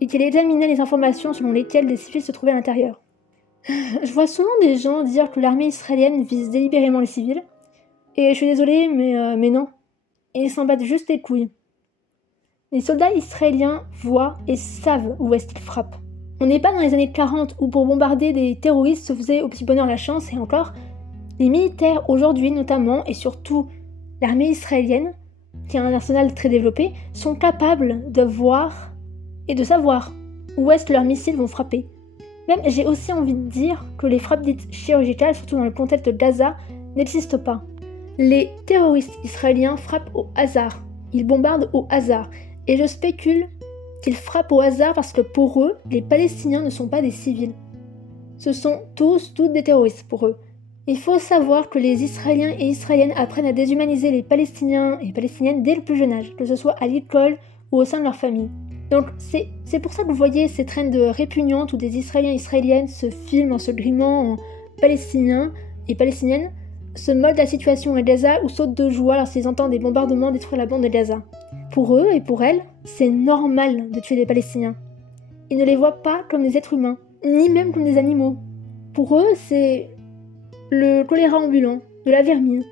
et qu'il examinait les informations selon lesquelles des civils se trouvaient à l'intérieur. Je vois souvent des gens dire que l'armée israélienne vise délibérément les civils, et je suis désolée, mais non. Ils s'en battent juste les couilles. Les soldats israéliens voient et savent où est-ce qu'ils frappent. On n'est pas dans les années 40 où pour bombarder des terroristes se faisait au petit bonheur la chance, et encore, les militaires aujourd'hui notamment, et surtout l'armée israélienne, qui a un arsenal très développé, sont capables de voir et de savoir où est-ce que leurs missiles vont frapper. Même j'ai aussi envie de dire que les frappes dites chirurgicales, surtout dans le contexte de Gaza, n'existent pas. Les terroristes israéliens frappent au hasard, ils bombardent au hasard, et je spécule qu'ils frappent au hasard parce que pour eux, les Palestiniens ne sont pas des civils. Ce sont toutes des terroristes pour eux. Il faut savoir que les Israéliens et Israéliennes apprennent à déshumaniser les Palestiniens et Palestiniennes dès le plus jeune âge, que ce soit à l'école ou au sein de leur famille. Donc c'est pour ça que vous voyez ces trends répugnantes où des Israéliens et Israéliennes se filment en se grimant en Palestiniens et Palestiniennes, se moquent de la situation à Gaza ou sautent de joie lorsqu'ils entendent des bombardements détruire la bande de Gaza. Pour eux et pour elles, c'est normal de tuer des Palestiniens. Ils ne les voient pas comme des êtres humains, ni même comme des animaux. Pour eux, c'est le choléra ambulant, de la vermine.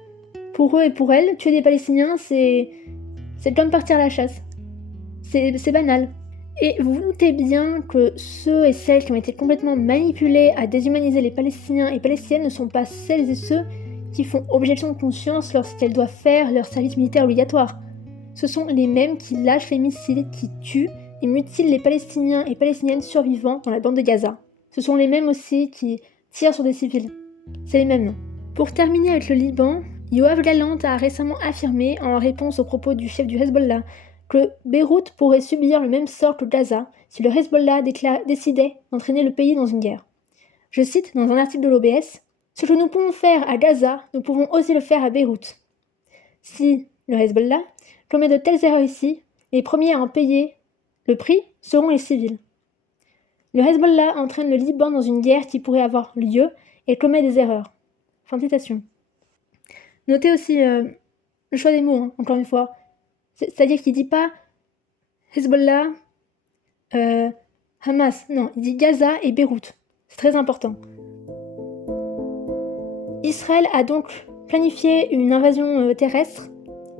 Pour eux et pour elles, tuer des Palestiniens, c'est comme partir à la chasse. C'est banal. Et vous vous doutez bien que ceux et celles qui ont été complètement manipulés à déshumaniser les Palestiniens et Palestiniennes ne sont pas celles et ceux qui font objection de conscience lorsqu'elles doivent faire leur service militaire obligatoire. Ce sont les mêmes qui lâchent les missiles, qui tuent et mutilent les Palestiniens et Palestiniennes survivants dans la bande de Gaza. Ce sont les mêmes aussi qui tirent sur des civils. C'est les mêmes. Pour terminer avec le Liban, Yoav Gallant a récemment affirmé, en réponse aux propos du chef du Hezbollah, que Beyrouth pourrait subir le même sort que Gaza si le Hezbollah décidait d'entraîner le pays dans une guerre. Je cite dans un article de l'OBS, « Ce que nous pouvons faire à Gaza, nous pouvons aussi le faire à Beyrouth. Si le Hezbollah commet de telles erreurs ici, les premiers à en payer le prix seront les civils. Le Hezbollah entraîne le Liban dans une guerre qui pourrait avoir lieu et commet des erreurs. » Fin de citation. Notez aussi le choix des mots, encore une fois. C'est-à-dire qu'il ne dit pas Hezbollah, Hamas. Non, il dit Gaza et Beyrouth. C'est très important. Israël a donc planifié une invasion terrestre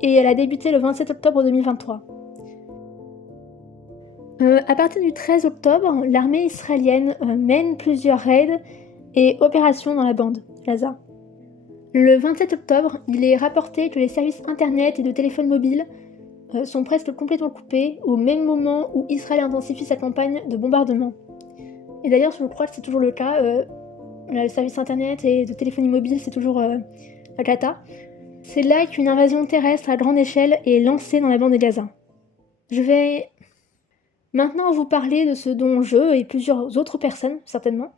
et elle a débuté le 27 octobre 2023. À partir du 13 octobre, l'armée israélienne mène plusieurs raids et opérations dans la bande Gaza. Le 27 octobre, il est rapporté que les services internet et de téléphone mobile sont presque complètement coupés au même moment où Israël intensifie sa campagne de bombardement. Et d'ailleurs, je crois que c'est toujours le cas. Le service internet et de téléphonie mobile, c'est toujours la cata. C'est là qu'une invasion terrestre à grande échelle est lancée dans la bande de Gaza. Je vais Maintenant, vous parlez de ce dont je et plusieurs autres personnes, certainement,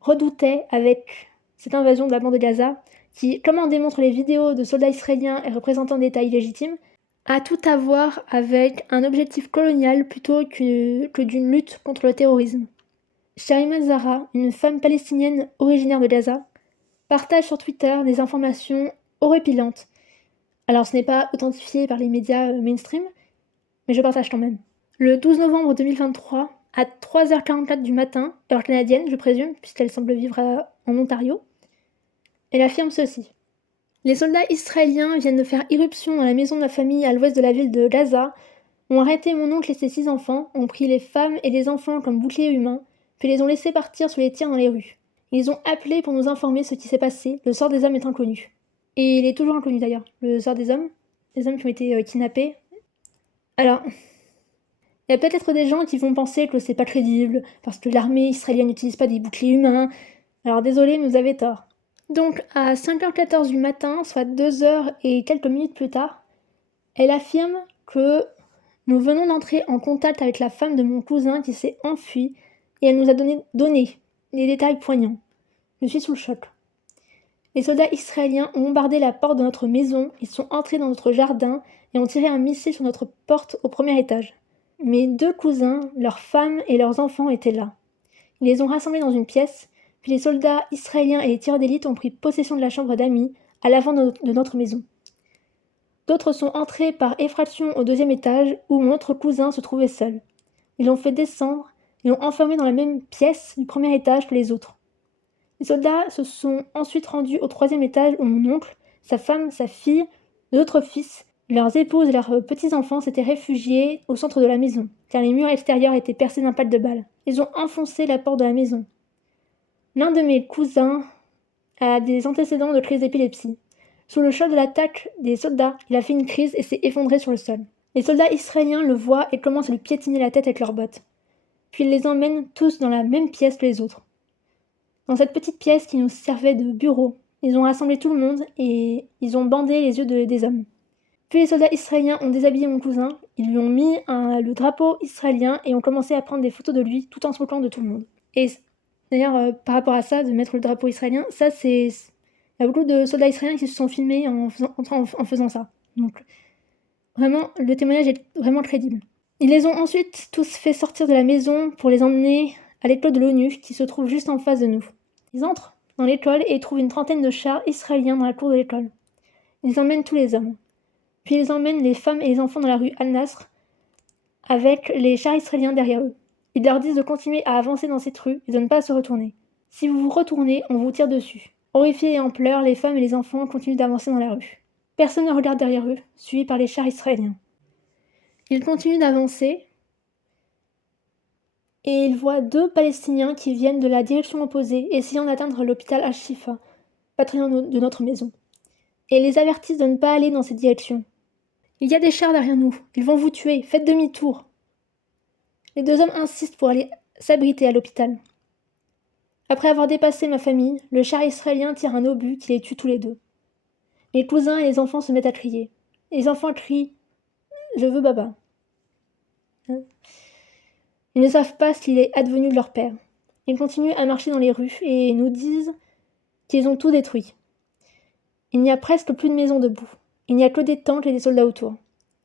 redoutaient avec cette invasion de la bande de Gaza, qui, comme en démontrent les vidéos de soldats israéliens et représentants d'États illégitimes, a tout à voir avec un objectif colonial plutôt que d'une lutte contre le terrorisme. Shaima Zahra, une femme palestinienne originaire de Gaza, partage sur Twitter des informations horripilantes. Alors ce n'est pas authentifié par les médias mainstream, mais je partage quand même. Le 12 novembre 2023, à 3h44 du matin, heure canadienne je présume, puisqu'elle semble vivre en Ontario, elle affirme ceci. Les soldats israéliens viennent de faire irruption dans la maison de ma famille à l'ouest de la ville de Gaza, ont arrêté mon oncle et ses 6 enfants, ont pris les femmes et les enfants comme boucliers humains, puis les ont laissés partir sous les tirs dans les rues. Ils ont appelé pour nous informer ce qui s'est passé, le sort des hommes est inconnu. Et il est toujours inconnu d'ailleurs, le sort des hommes qui ont été kidnappés. Alors, il y a peut-être des gens qui vont penser que c'est pas crédible, parce que l'armée israélienne n'utilise pas des boucliers humains. Alors désolé, mais vous avez tort. Donc, à 5h14 du matin, soit 2h et quelques minutes plus tard, elle affirme que nous venons d'entrer en contact avec la femme de mon cousin qui s'est enfuie et elle nous a donné des détails poignants. Je suis sous le choc. Les soldats israéliens ont bombardé la porte de notre maison, ils sont entrés dans notre jardin et ont tiré un missile sur notre porte au premier étage. Mes 2 cousins, leurs femmes et leurs enfants étaient là. Ils les ont rassemblés dans une pièce, puis les soldats israéliens et les tireurs d'élite ont pris possession de la chambre d'amis, à l'avant de notre maison. D'autres sont entrés par effraction au 2e étage, où mon autre cousin se trouvait seul. Ils l'ont fait descendre et l'ont enfermé dans la même pièce du premier étage que les autres. Les soldats se sont ensuite rendus au 3e étage où mon oncle, sa femme, sa fille, d'autres fils, leurs épouses et leurs petits-enfants s'étaient réfugiés au centre de la maison, car les murs extérieurs étaient percés d'un pal de balles. Ils ont enfoncé la porte de la maison. L'un de mes cousins a des antécédents de crise d'épilepsie. Sous le choc de l'attaque des soldats, il a fait une crise et s'est effondré sur le sol. Les soldats israéliens le voient et commencent à lui piétiner la tête avec leurs bottes. Puis ils les emmènent tous dans la même pièce que les autres. Dans cette petite pièce qui nous servait de bureau, ils ont rassemblé tout le monde et ils ont bandé les yeux des hommes. Puis les soldats israéliens ont déshabillé mon cousin, ils lui ont mis le drapeau israélien et ont commencé à prendre des photos de lui tout en se moquant de tout le monde. Et d'ailleurs, par rapport à ça, de mettre le drapeau israélien, ça c'est... Il y a beaucoup de soldats israéliens qui se sont filmés en faisant ça. Donc vraiment, le témoignage est vraiment crédible. Ils les ont ensuite tous fait sortir de la maison pour les emmener à l'école de l'ONU qui se trouve juste en face de nous. Ils entrent dans l'école et trouvent une trentaine de chars israéliens dans la cour de l'école. Ils emmènent tous les hommes. Puis ils emmènent les femmes et les enfants dans la rue Al-Nasr avec les chars israéliens derrière eux. Ils leur disent de continuer à avancer dans cette rue et de ne pas se retourner. Si vous vous retournez, on vous tire dessus. Horrifiés et en pleurs, les femmes et les enfants continuent d'avancer dans la rue. Personne ne regarde derrière eux, suivis par les chars israéliens. Ils continuent d'avancer et ils voient 2 Palestiniens qui viennent de la direction opposée, essayant d'atteindre l'hôpital Al-Shifa, patrouillant de notre maison, et les avertissent de ne pas aller dans cette direction. Il y a des chars derrière nous, ils vont vous tuer, faites demi-tour. Les 2 hommes insistent pour aller s'abriter à l'hôpital. Après avoir dépassé ma famille, le char israélien tire un obus qui les tue tous les 2. Mes cousins et les enfants se mettent à crier. Les enfants crient « Je veux Baba ». Ils ne savent pas ce qu'il est advenu de leur père. Ils continuent à marcher dans les rues et nous disent qu'ils ont tout détruit. Il n'y a presque plus de maisons debout. Il n'y a que des tanks et des soldats autour.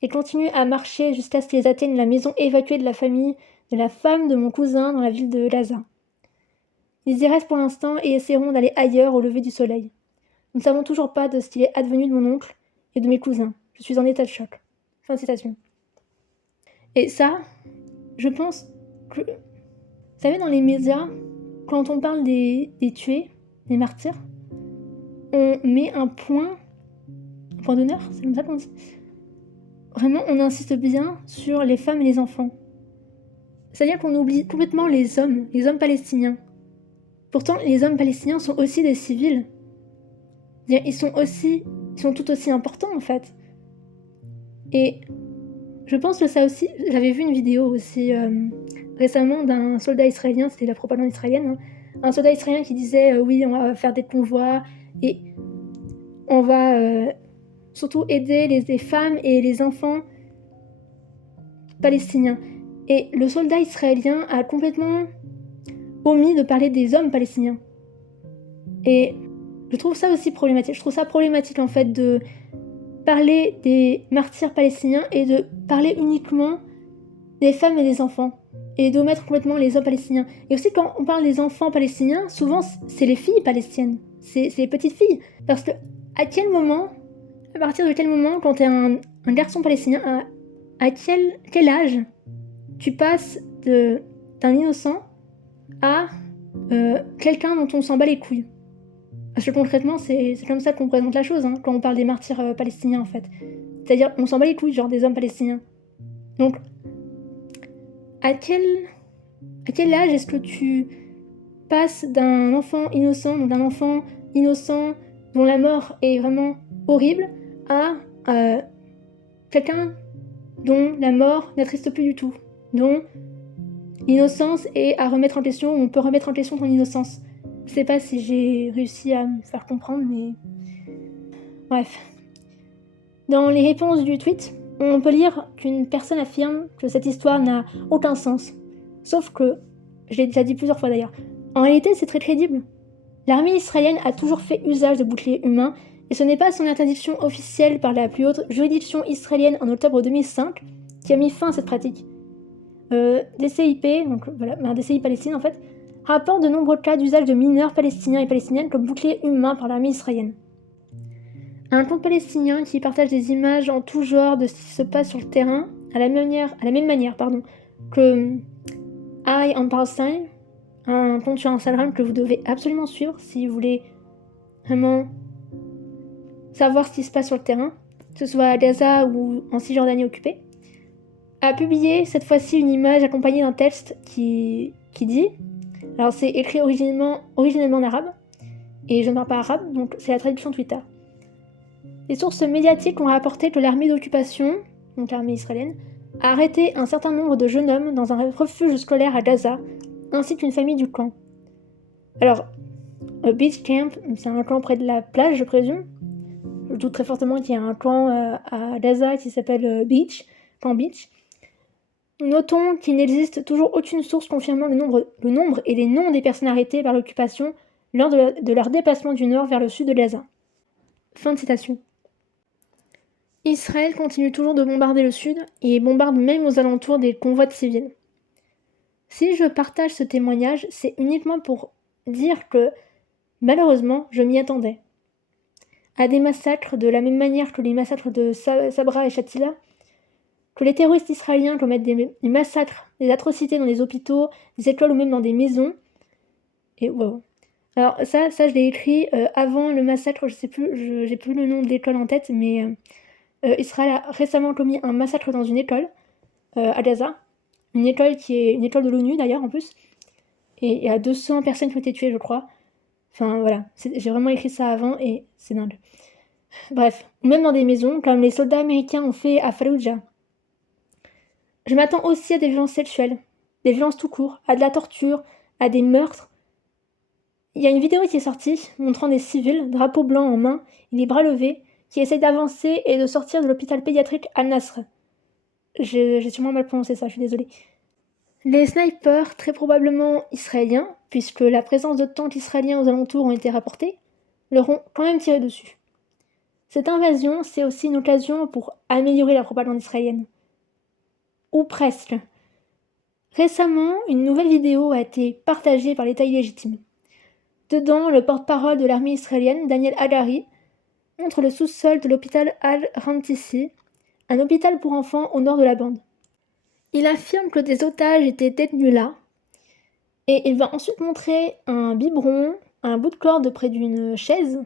Ils continuent à marcher jusqu'à ce qu'ils atteignent la maison évacuée de la famille de la femme de mon cousin dans la ville de Gaza. Ils y restent pour l'instant et essaieront d'aller ailleurs au lever du soleil. Nous ne savons toujours pas de ce qu'il est advenu de mon oncle et de mes cousins. Je suis en état de choc. Fin de citation. Et ça, je pense que... Vous savez, dans les médias, quand on parle des tués, des martyrs, on met un point d'honneur, c'est comme ça qu'on dit. Vraiment, on insiste bien sur les femmes et les enfants. C'est-à-dire qu'on oublie complètement les hommes palestiniens. Pourtant, les hommes palestiniens sont aussi des civils. Ils sont tout aussi importants, en fait. Et je pense que ça aussi... J'avais vu une vidéo aussi récemment d'un soldat israélien, c'était la propagande israélienne, hein, un soldat israélien qui disait oui, on va faire des convois et on va surtout aider les femmes et les enfants palestiniens. Et le soldat israélien a complètement omis de parler des hommes palestiniens. Et je trouve ça aussi problématique. Je trouve ça problématique en fait de parler des martyrs palestiniens et de parler uniquement des femmes et des enfants. Et d'omettre complètement les hommes palestiniens. Et aussi quand on parle des enfants palestiniens, souvent c'est les filles palestiniennes. C'est les petites filles. Parce que à partir de quel moment, quand t'es un garçon palestinien, à quel âge tu passes d'un innocent à quelqu'un dont on s'en bat les couilles. Parce que concrètement, c'est comme ça qu'on présente la chose, quand on parle des martyrs palestiniens, en fait. C'est-à-dire, on s'en bat les couilles, genre des hommes palestiniens. Donc, à quel âge est-ce que tu passes d'un enfant innocent dont la mort est vraiment horrible, à quelqu'un dont la mort n'attriste plus du tout, dont l'innocence est à remettre en question, on peut remettre en question ton innocence. Je sais pas si j'ai réussi à me faire comprendre, mais... Bref. Dans les réponses du tweet, on peut lire qu'une personne affirme que cette histoire n'a aucun sens. Sauf que, je l'ai déjà dit plusieurs fois d'ailleurs, en réalité c'est très crédible. L'armée israélienne a toujours fait usage de boucliers humains, et ce n'est pas son interdiction officielle par la plus haute juridiction israélienne en octobre 2005 qui a mis fin à cette pratique. DCIP, donc voilà, DCI Palestine en fait, rapporte de nombreux cas d'usage de mineurs palestiniens et palestiniennes comme boucliers humains par l'armée israélienne. Un compte palestinien qui partage des images en tout genre de ce qui se passe sur le terrain, à la même manière que I en Palestine, un compte sur Instagram que vous devez absolument suivre si vous voulez vraiment savoir ce qui se passe sur le terrain, que ce soit à Gaza ou en Cisjordanie occupée, a publié cette fois-ci une image accompagnée d'un texte qui dit, alors c'est écrit originellement en arabe, et je ne parle pas arabe, donc c'est la traduction Twitter. Les sources médiatiques ont rapporté que l'armée d'occupation, donc l'armée israélienne, a arrêté un certain nombre de jeunes hommes dans un refuge scolaire à Gaza, ainsi qu'une famille du camp. Alors, Beach Camp, c'est un camp près de la plage, je présume. Je doute très fortement qu'il y ait un camp à Gaza qui s'appelle Camp Beach. Notons qu'il n'existe toujours aucune source confirmant le nombre et les noms des personnes arrêtées par l'occupation lors de leur déplacement du nord vers le sud de Gaza. Fin de citation. Israël continue toujours de bombarder le sud et bombarde même aux alentours des convois de civils. Si je partage ce témoignage, c'est uniquement pour dire que, malheureusement, je m'y attendais. À des massacres de la même manière que les massacres de Sabra et Shatila, que les terroristes israéliens commettent des massacres, des atrocités dans des hôpitaux, des écoles ou même dans des maisons. Et wow. Alors ça je l'ai écrit avant le massacre, je sais plus, j'ai plus le nom de l'école en tête, mais Israël a récemment commis un massacre dans une école à Gaza, une école qui est une école de l'ONU d'ailleurs en plus, et il y a 200 personnes qui ont été tuées je crois. Enfin voilà, j'ai vraiment écrit ça avant et c'est dingue. Bref, même dans des maisons, comme les soldats américains ont fait à Fallujah. Je m'attends aussi à des violences sexuelles, des violences tout court, à de la torture, à des meurtres. Il y a une vidéo qui est sortie montrant des civils, drapeau blanc en main et les bras levés, qui essayent d'avancer et de sortir de l'hôpital pédiatrique Al-Nasr. J'ai sûrement mal prononcé ça, je suis désolée. Les snipers, très probablement israéliens, puisque la présence de tanks israéliens aux alentours ont été rapportés, leur ont quand même tiré dessus. Cette invasion, c'est aussi une occasion pour améliorer la propagande israélienne. Ou presque. Récemment, une nouvelle vidéo a été partagée par l'État illégitime. Dedans, le porte-parole de l'armée israélienne, Daniel Hagari, montre le sous-sol de l'hôpital Al-Rantisi, un hôpital pour enfants au nord de la bande. Il affirme que des otages étaient détenus là, et il va ensuite montrer un biberon, un bout de corde près d'une chaise,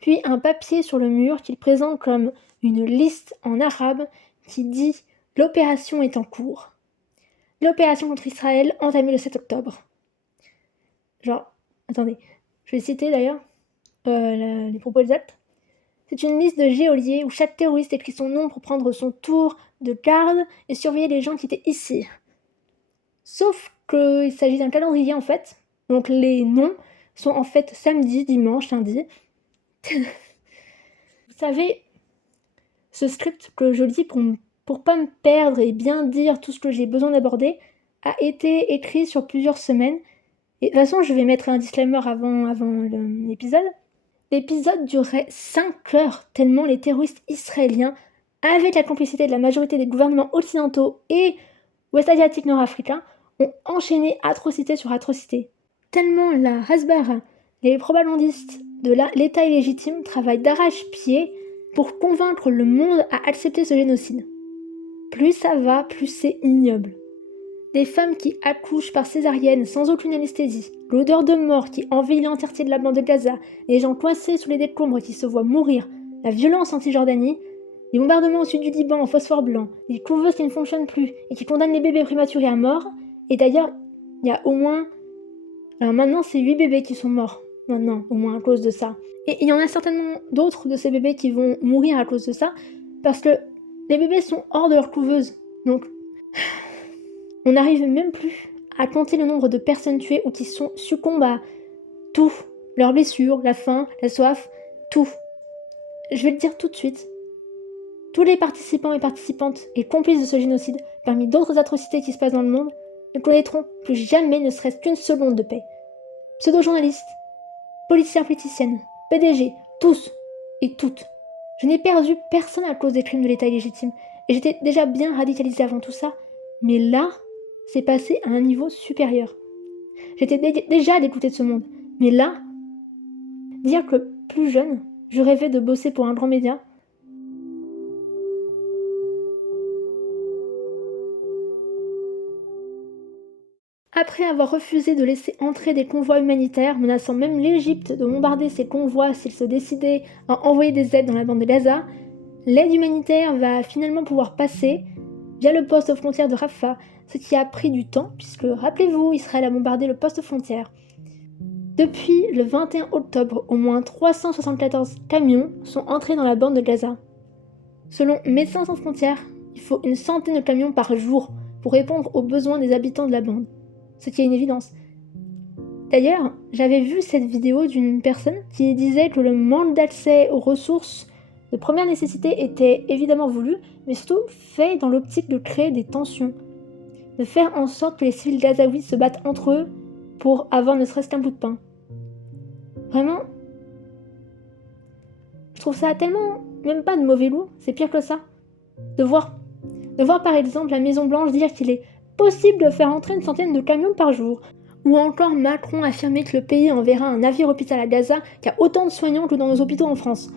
puis un papier sur le mur qu'il présente comme une liste en arabe qui dit « L'opération est en cours ». L'opération contre Israël entamée le 7 octobre. Genre, attendez, je vais citer d'ailleurs les propos exacts. C'est une liste de geôliers où chaque terroriste écrit son nom pour prendre son tour de garde et surveiller les gens qui étaient ici. Sauf qu'il s'agit d'un calendrier en fait, donc les noms sont en fait samedi, dimanche, lundi. Vous savez, ce script que je lis pour me pour pas me perdre et bien dire tout ce que j'ai besoin d'aborder, a été écrit sur plusieurs semaines. Et de toute façon, je vais mettre un disclaimer avant l'épisode. L'épisode durait 5 heures, tellement les terroristes israéliens, avec la complicité de la majorité des gouvernements occidentaux et ouest-asiatiques nord-africains, ont enchaîné atrocité sur atrocité. Tellement la Hasbara, les propagandistes de l'État illégitime travaillent d'arrache-pied pour convaincre le monde à accepter ce génocide. Plus ça va, plus c'est ignoble. Des femmes qui accouchent par césarienne sans aucune anesthésie, l'odeur de mort qui envahit l'entièreté de la bande de Gaza, les gens coincés sous les décombres qui se voient mourir, la violence en Cisjordanie, les bombardements au sud du Liban en phosphore blanc, les couveuses qui ne fonctionnent plus et qui condamnent les bébés prématurés à mort. Et d'ailleurs, il y a au moins... Alors maintenant, c'est 8 bébés qui sont morts, maintenant, au moins à cause de ça. Et il y en a certainement d'autres de ces bébés qui vont mourir à cause de ça, parce que les bébés sont hors de leur couveuse. Donc, on n'arrive même plus à compter le nombre de personnes tuées ou qui succombent à tout. Leurs blessures, la faim, la soif, tout. Je vais le dire tout de suite. Tous les participants et participantes et complices de ce génocide, parmi d'autres atrocités qui se passent dans le monde, ne connaîtront plus jamais ne serait-ce qu'une seconde de paix. Pseudo-journalistes, politiciennes, PDG, tous et toutes. Je n'ai perdu personne à cause des crimes de l'État illégitime, et j'étais déjà bien radicalisée avant tout ça, mais là, c'est passé à un niveau supérieur. J'étais déjà dégoûtée de ce monde, mais là, dire que plus jeune, je rêvais de bosser pour un grand média. Après avoir refusé de laisser entrer des convois humanitaires, menaçant même l'Égypte de bombarder ces convois s'ils se décidaient à envoyer des aides dans la bande de Gaza, l'aide humanitaire va finalement pouvoir passer via le poste frontière de Rafah, ce qui a pris du temps, puisque, rappelez-vous, Israël a bombardé le poste frontière. Depuis le 21 octobre, au moins 374 camions sont entrés dans la bande de Gaza. Selon Médecins sans frontières, il faut une centaine de camions par jour pour répondre aux besoins des habitants de la bande, ce qui est une évidence. D'ailleurs, j'avais vu cette vidéo d'une personne qui disait que le manque d'accès aux ressources de première nécessité était évidemment voulu, mais surtout fait dans l'optique de créer des tensions, de faire en sorte que les civils gazaouis se battent entre eux pour avoir ne serait-ce qu'un bout de pain. Vraiment, je trouve ça tellement, même pas de mauvais goût, c'est pire que ça. De voir par exemple la Maison Blanche dire qu'il est possible de faire entrer une centaine de camions par jour, ou encore Macron affirmer que le pays enverra un navire hôpital à Gaza qui a autant de soignants que dans nos hôpitaux en France.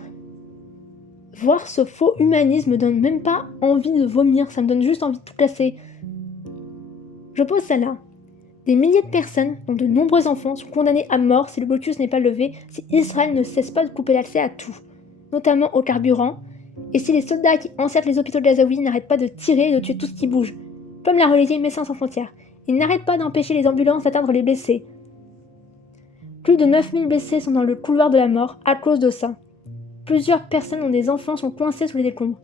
Voir ce faux humanisme me donne même pas envie de vomir, ça me donne juste envie de tout casser. Je pose ça là. Des milliers de personnes, dont de nombreux enfants, sont condamnés à mort si le blocus n'est pas levé, si Israël ne cesse pas de couper l'accès à tout, notamment au carburant, et si les soldats qui encerclent les hôpitaux de gazaouis n'arrêtent pas de tirer et de tuer tout ce qui bouge, comme l'a relayé Médecins sans frontières. Ils n'arrêtent pas d'empêcher les ambulances d'atteindre les blessés. Plus de 9000 blessés sont dans le couloir de la mort à cause de ça. Plusieurs personnes dont des enfants sont coincés sous les décombres.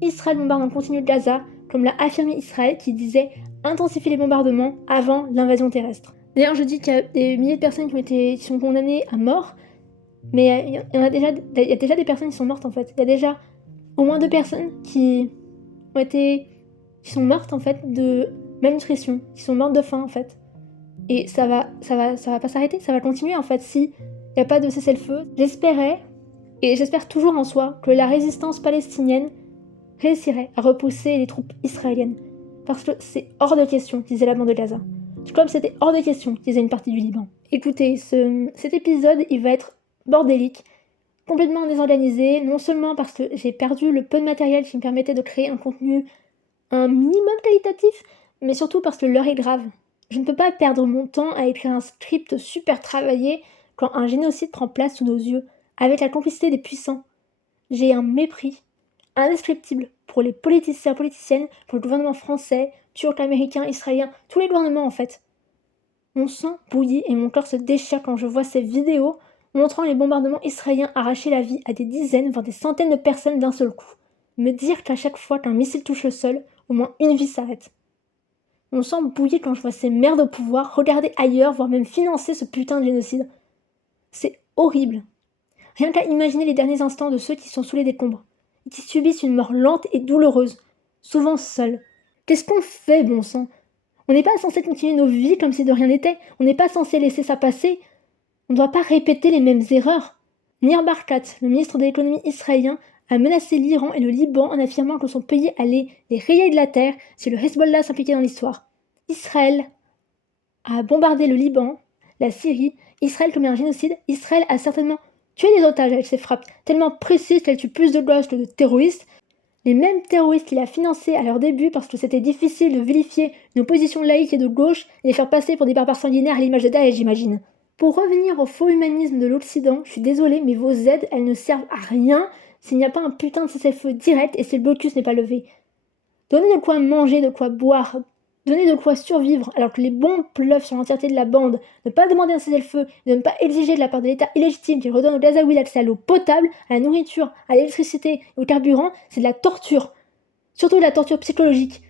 Israël bombarde en continu de Gaza, comme l'a affirmé Israël qui disait intensifier les bombardements avant l'invasion terrestre. D'ailleurs, je dis qu'il y a des milliers de personnes qui sont condamnées à mort, mais il y a déjà des personnes qui sont mortes en fait. Il y a déjà au moins 2 personnes qui sont mortes en fait de malnutrition, qui sont mortes de faim en fait. Et ça va pas s'arrêter, ça va continuer en fait si il n'y a pas de cessez-le-feu. J'espère toujours en soi que la résistance palestinienne réussirait à repousser les troupes israéliennes. Parce que c'est hors de question, disait la bande de Gaza. Comme c'était hors de question, disait une partie du Liban. Écoutez, cet épisode, il va être bordélique, complètement désorganisé, non seulement parce que j'ai perdu le peu de matériel qui me permettait de créer un contenu un minimum qualitatif, mais surtout parce que l'heure est grave. Je ne peux pas perdre mon temps à écrire un script super travaillé quand un génocide prend place sous nos yeux, avec la complicité des puissants. J'ai un mépris indescriptible pour les politiciennes, pour le gouvernement français, turc, américain, israélien, tous les gouvernements en fait. Mon sang bouillit et mon cœur se déchire quand je vois ces vidéos montrant les bombardements israéliens arracher la vie à des dizaines, voire des centaines de personnes d'un seul coup. Me dire qu'à chaque fois qu'un missile touche le sol, au moins une vie s'arrête. Mon sang bouillit quand je vois ces merdes au pouvoir regarder ailleurs, voire même financer ce putain de génocide. C'est horrible. Rien qu'à imaginer les derniers instants de ceux qui sont sous les décombres, et qui subissent une mort lente et douloureuse. souvent seuls. Qu'est-ce qu'on fait, bon sang? On n'est pas censé continuer nos vies comme si de rien n'était, on n'est pas censé laisser ça passer. On ne doit pas répéter les mêmes erreurs. Nir Barkat, le ministre de l'économie israélien, a menacé l'Iran et le Liban en affirmant que son pays allait les rayer de la terre si le Hezbollah s'impliquait dans l'histoire. Israël a bombardé le Liban, la Syrie, Israël commet un génocide, Israël a certainement tué des otages avec ses frappes tellement précises qu'elles tuent plus de gosses que de terroristes. Les mêmes terroristes qu'il a financés à leur début parce que c'était difficile de vilifier une opposition laïque et de gauche et les faire passer pour des barbares sanguinaires à l'image de Daesh, j'imagine. Pour revenir au faux humanisme de l'Occident, je suis désolée, mais vos aides, elles ne servent à rien s'il n'y a pas un putain de cessez-le-feu direct et si le blocus n'est pas levé. Donnez de quoi manger, de quoi boire, donnez de quoi survivre alors que les bombes pleuvent sur l'entièreté de la bande. Ne pas demander un cessez-le-feu, de ne pas exiger de la part de l'État illégitime qu'il redonne aux Gazaouis l'accès à l'eau potable, à la nourriture, à l'électricité et au carburant, c'est de la torture. Surtout de la torture psychologique.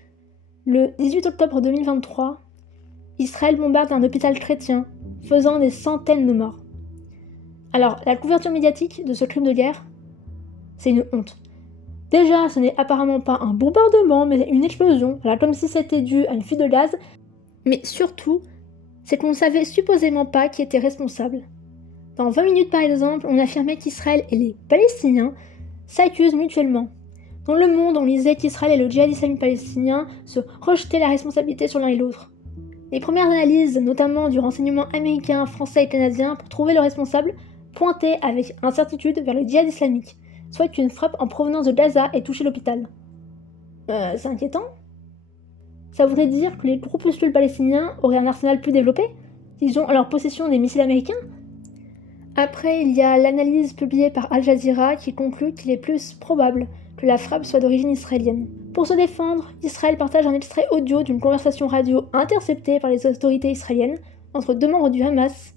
Le 18 octobre 2023, Israël bombarde un hôpital chrétien, faisant des centaines de morts. Alors, la couverture médiatique de ce crime de guerre, c'est une honte. Déjà, ce n'est apparemment pas un bombardement, mais une explosion, voilà, comme si c'était dû à une fuite de gaz. Mais surtout, c'est qu'on ne savait supposément pas qui était responsable. Dans 20 minutes par exemple, on affirmait qu'Israël et les Palestiniens s'accusent mutuellement. Dans Le Monde, on lisait qu'Israël et le djihad islamique palestinien se rejetaient la responsabilité sur l'un et l'autre. Les premières analyses, notamment du renseignement américain, français et canadien, pour trouver le responsable, pointaient avec incertitude vers le djihad islamique, soit qu'une frappe en provenance de Gaza ait touché l'hôpital. C'est inquiétant. Ça voudrait dire que les groupuscules palestiniens auraient un arsenal plus développé? Ils ont à leur possession des missiles américains? Après, il y a l'analyse publiée par Al Jazeera qui conclut qu'il est plus probable que la frappe soit d'origine israélienne. Pour se défendre, Israël partage un extrait audio d'une conversation radio interceptée par les autorités israéliennes entre deux membres du Hamas.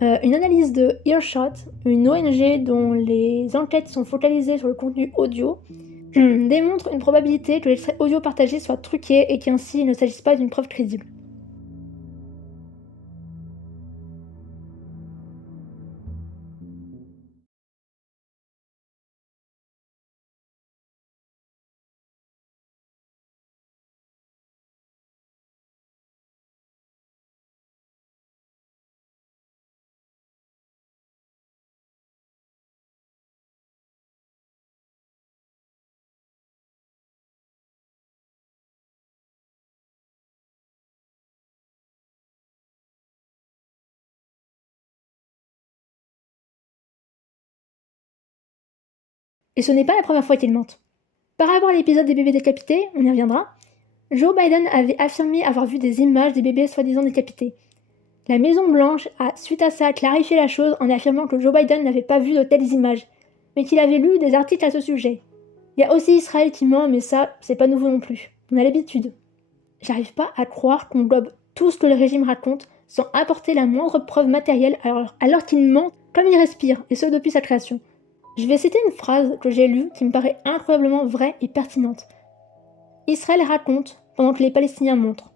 Une analyse de Earshot, une ONG dont les enquêtes sont focalisées sur le contenu audio, démontre une probabilité que l'extrait audio partagé soit truqué et qu'ainsi il ne s'agisse pas d'une preuve crédible. Et ce n'est pas la première fois qu'il mente. Par rapport à l'épisode des bébés décapités, on y reviendra, Joe Biden avait affirmé avoir vu des images des bébés soi-disant décapités. La Maison-Blanche a, suite à ça, clarifié la chose en affirmant que Joe Biden n'avait pas vu de telles images, mais qu'il avait lu des articles à ce sujet. Il y a aussi Israël qui ment, mais ça, c'est pas nouveau non plus. On a l'habitude. J'arrive pas à croire qu'on gobe tout ce que le régime raconte sans apporter la moindre preuve matérielle alors qu'il ment comme il respire, et ce depuis sa création. Je vais citer une phrase que j'ai lue qui me paraît incroyablement vraie et pertinente. Israël raconte pendant que les Palestiniens montrent.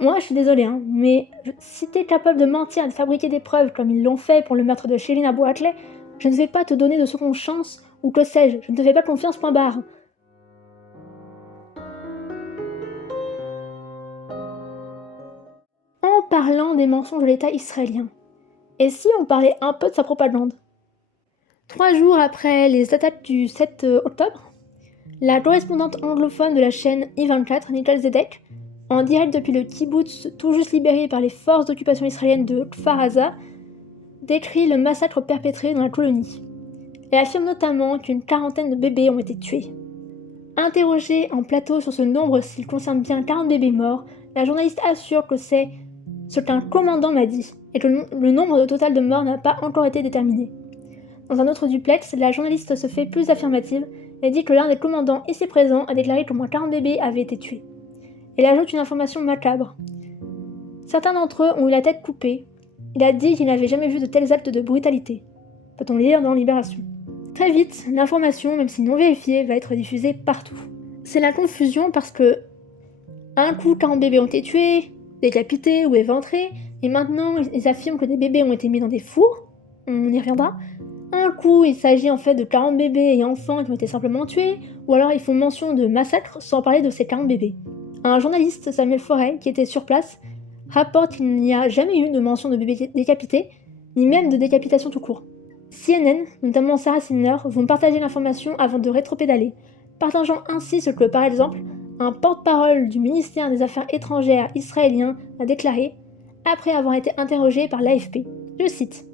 Moi, je suis désolée, mais si t'es capable de mentir et de fabriquer des preuves comme ils l'ont fait pour le meurtre de Shirin Abu Akleh, je ne vais pas te donner de seconde chance, ou que sais-je, je ne te fais pas confiance, point barre. En parlant des mensonges de l'État israélien, et si on parlait un peu de sa propagande? 3 jours après les attaques du 7 octobre, la correspondante anglophone de la chaîne I24, Nicole Zedek, en direct depuis le kibbutz tout juste libéré par les forces d'occupation israéliennes de Kfar Aza, décrit le massacre perpétré dans la colonie. Elle affirme notamment qu'une quarantaine de bébés ont été tués. Interrogée en plateau sur ce nombre s'il concerne bien 40 bébés morts, la journaliste assure que c'est ce qu'un commandant m'a dit, et que le nombre total de morts n'a pas encore été déterminé. Dans un autre duplex, la journaliste se fait plus affirmative et dit que l'un des commandants ici présents a déclaré qu'au moins 40 bébés avaient été tués. Elle ajoute une information macabre. Certains d'entre eux ont eu la tête coupée. Il a dit qu'il n'avait jamais vu de tels actes de brutalité. Peut-on lire dans Libération. Très vite, l'information, même si non vérifiée, va être diffusée partout. C'est la confusion parce que un coup 40 bébés ont été tués, décapités ou éventrés, et maintenant ils affirment que des bébés ont été mis dans des fours, on y reviendra, Un coup, il s'agit en fait de 40 bébés et enfants qui ont été simplement tués, ou alors ils font mention de massacres sans parler de ces 40 bébés. Un journaliste, Samuel Forey, qui était sur place, rapporte qu'il n'y a jamais eu de mention de bébés décapités, ni même de décapitation tout court. CNN, notamment Sarah Skinner, vont partager l'information avant de rétropédaler, partageant ainsi ce que, par exemple, un porte-parole du ministère des Affaires étrangères israélien a déclaré après avoir été interrogé par l'AFP. Je cite.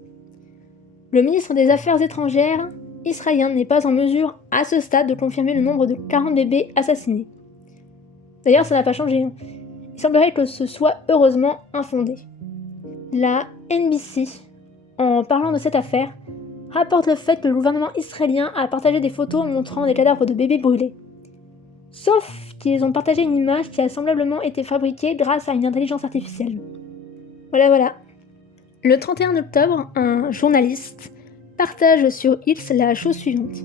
Le ministre des Affaires étrangères israélien n'est pas en mesure, à ce stade, de confirmer le nombre de 40 bébés assassinés. D'ailleurs, ça n'a pas changé. Il semblerait que ce soit heureusement infondé. La NBC, en parlant de cette affaire, rapporte le fait que le gouvernement israélien a partagé des photos montrant des cadavres de bébés brûlés. Sauf qu'ils ont partagé une image qui a semblablement été fabriquée grâce à une intelligence artificielle. Voilà. Le 31 octobre, un journaliste partage sur X la chose suivante.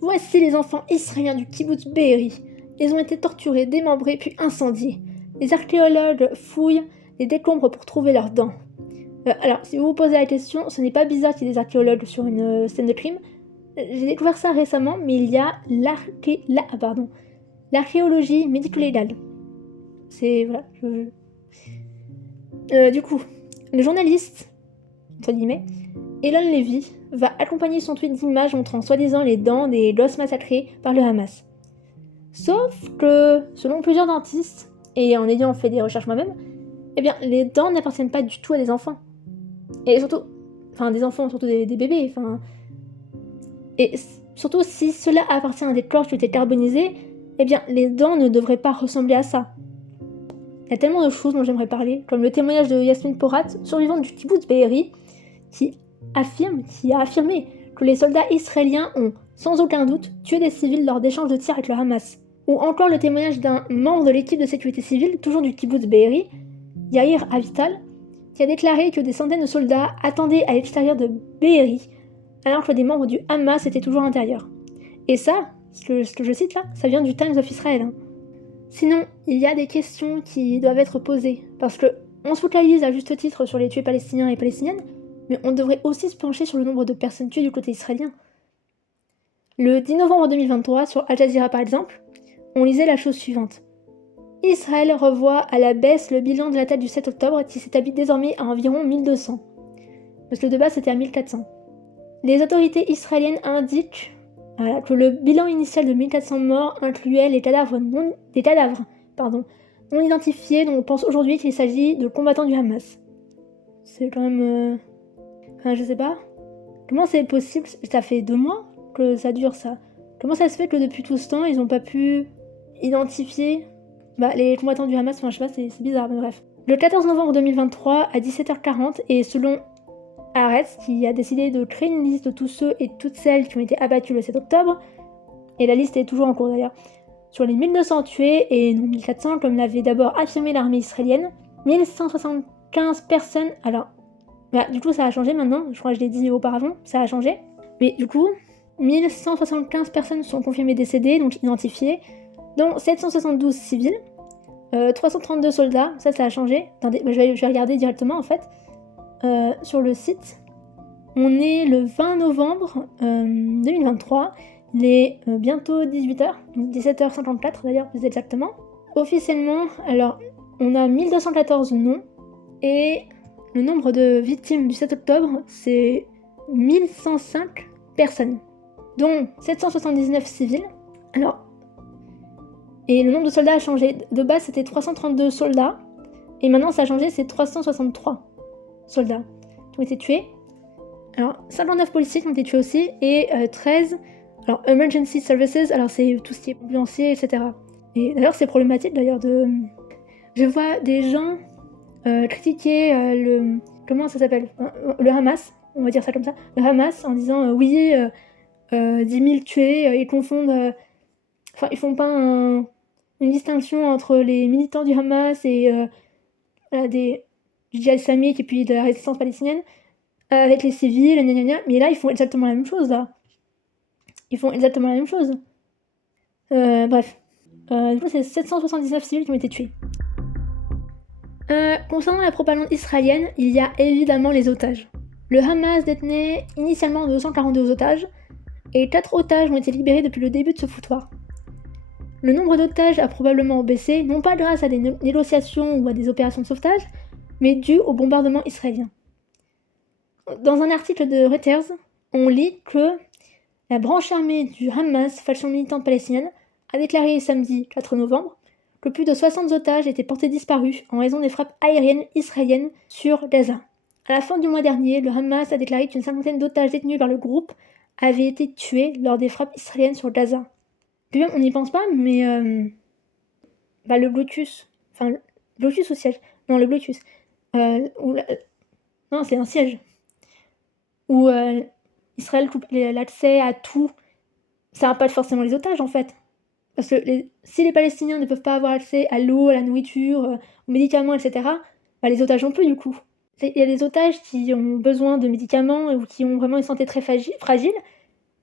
Voici les enfants israéliens du kibbutz Be'eri. Ils ont été torturés, démembrés puis incendiés. Les archéologues fouillent les décombres pour trouver leurs dents. Alors, si vous vous posez la question, ce n'est pas bizarre qu'il y ait des archéologues sur une scène de crime. J'ai découvert ça récemment, mais il y a l'archéologie médico-légale. C'est... voilà. Du coup, le journaliste, entre guillemets, Elon Levy, va accompagner son tweet d'images montrant soi-disant les dents des gosses massacrés par le Hamas. Sauf que, selon plusieurs dentistes, et en ayant fait des recherches moi-même, eh bien, les dents n'appartiennent pas du tout à des enfants. Et surtout, des enfants, surtout des bébés, et surtout, si cela appartient à des corps qui ont été carbonisés, eh bien, les dents ne devraient pas ressembler à ça. Il y a tellement de choses dont j'aimerais parler, comme le témoignage de Yasmine Porat, survivante du kibbutz Be'eri, qui a affirmé que les soldats israéliens ont, sans aucun doute, tué des civils lors d'échanges de tirs avec le Hamas. Ou encore le témoignage d'un membre de l'équipe de sécurité civile, toujours du kibbutz Be'eri, Yair Avital, qui a déclaré que des centaines de soldats attendaient à l'extérieur de Be'eri, alors que des membres du Hamas étaient toujours à l'intérieur. Et ça, ce que je cite là, ça vient du Times of Israel. Sinon, il y a des questions qui doivent être posées, parce que on se focalise à juste titre sur les tués palestiniens et palestiniennes, mais on devrait aussi se pencher sur le nombre de personnes tuées du côté israélien. Le 10 novembre 2023, sur Al Jazeera par exemple, on lisait la chose suivante. Israël revoit à la baisse le bilan de l'attaque du 7 octobre qui s'établit désormais à environ 1200. Parce que de base c'était à 1400. Les autorités israéliennes indiquent que le bilan initial de 1400 morts incluait des cadavres non identifiés dont on pense aujourd'hui qu'il s'agit de combattants du Hamas. C'est quand même... je sais pas. Comment c'est possible? Ça fait 2 mois que ça dure ça. Comment ça se fait que depuis tout ce temps, ils n'ont pas pu identifier les combattants du Hamas? Je sais pas, c'est bizarre, mais bref. Le 14 novembre 2023, à 17h40, et selon Haaretz, qui a décidé de créer une liste de tous ceux et toutes celles qui ont été abattus le 7 octobre, et la liste est toujours en cours d'ailleurs, sur les 1200 tués, et non 1400, comme l'avait d'abord affirmé l'armée israélienne, 1175 personnes... Alors, du coup ça a changé maintenant, je crois que je l'ai dit auparavant, ça a changé. Mais du coup, 1175 personnes sont confirmées décédées, donc identifiées, dont 772 civils, 332 soldats, ça a changé. Attendez, je vais regarder directement en fait. Sur le site, on est le 20 novembre 2023, il est bientôt 18h, 17h54 d'ailleurs plus exactement. Officiellement, alors, on a 1214 noms, et le nombre de victimes du 7 octobre, c'est 1105 personnes, dont 779 civils. Alors, et le nombre de soldats a changé. De base, c'était 332 soldats, et maintenant ça a changé, c'est 363 soldats qui ont été tués. Alors, 59 policiers qui ont été tués aussi, et 13... Alors, Emergency Services, alors c'est tout ce qui est ambulancier, etc. Et d'ailleurs, c'est problématique d'ailleurs de... Je vois des gens critiquer le... Comment ça s'appelle? Le Hamas, on va dire ça comme ça. Le Hamas, en disant oui, 10 000 tués, ils confondent... Enfin, ils font pas une distinction entre les militants du Hamas et du djihad islamique et puis de la résistance palestinienne avec les civils, gna gna gna. Mais là, ils font exactement la même chose, là. Ils font exactement la même chose. Bref. Du coup, c'est 779 civils qui ont été tués. Concernant la propagande israélienne, il y a évidemment les otages. Le Hamas détenait initialement 242 otages, et 4 otages ont été libérés depuis le début de ce foutoir. Le nombre d'otages a probablement baissé, non pas grâce à des négociations ou à des opérations de sauvetage, mais dû au bombardement israélien. Dans un article de Reuters, on lit que la branche armée du Hamas, faction militante palestinienne, a déclaré samedi 4 novembre que plus de 60 otages étaient portés disparus en raison des frappes aériennes israéliennes sur Gaza. À la fin du mois dernier, le Hamas a déclaré qu'une cinquantaine d'otages détenus par le groupe avaient été tués lors des frappes israéliennes sur Gaza. Puis même, on n'y pense pas, mais le blocus, blocus au siège, non le blocus, non c'est un siège, où Israël coupe l'accès à tout, ça impacte forcément les otages en fait. Parce que si les Palestiniens ne peuvent pas avoir accès à l'eau, à la nourriture, aux médicaments, etc., les otages non plus du coup. Il y a des otages qui ont besoin de médicaments ou qui ont vraiment une santé très fragile,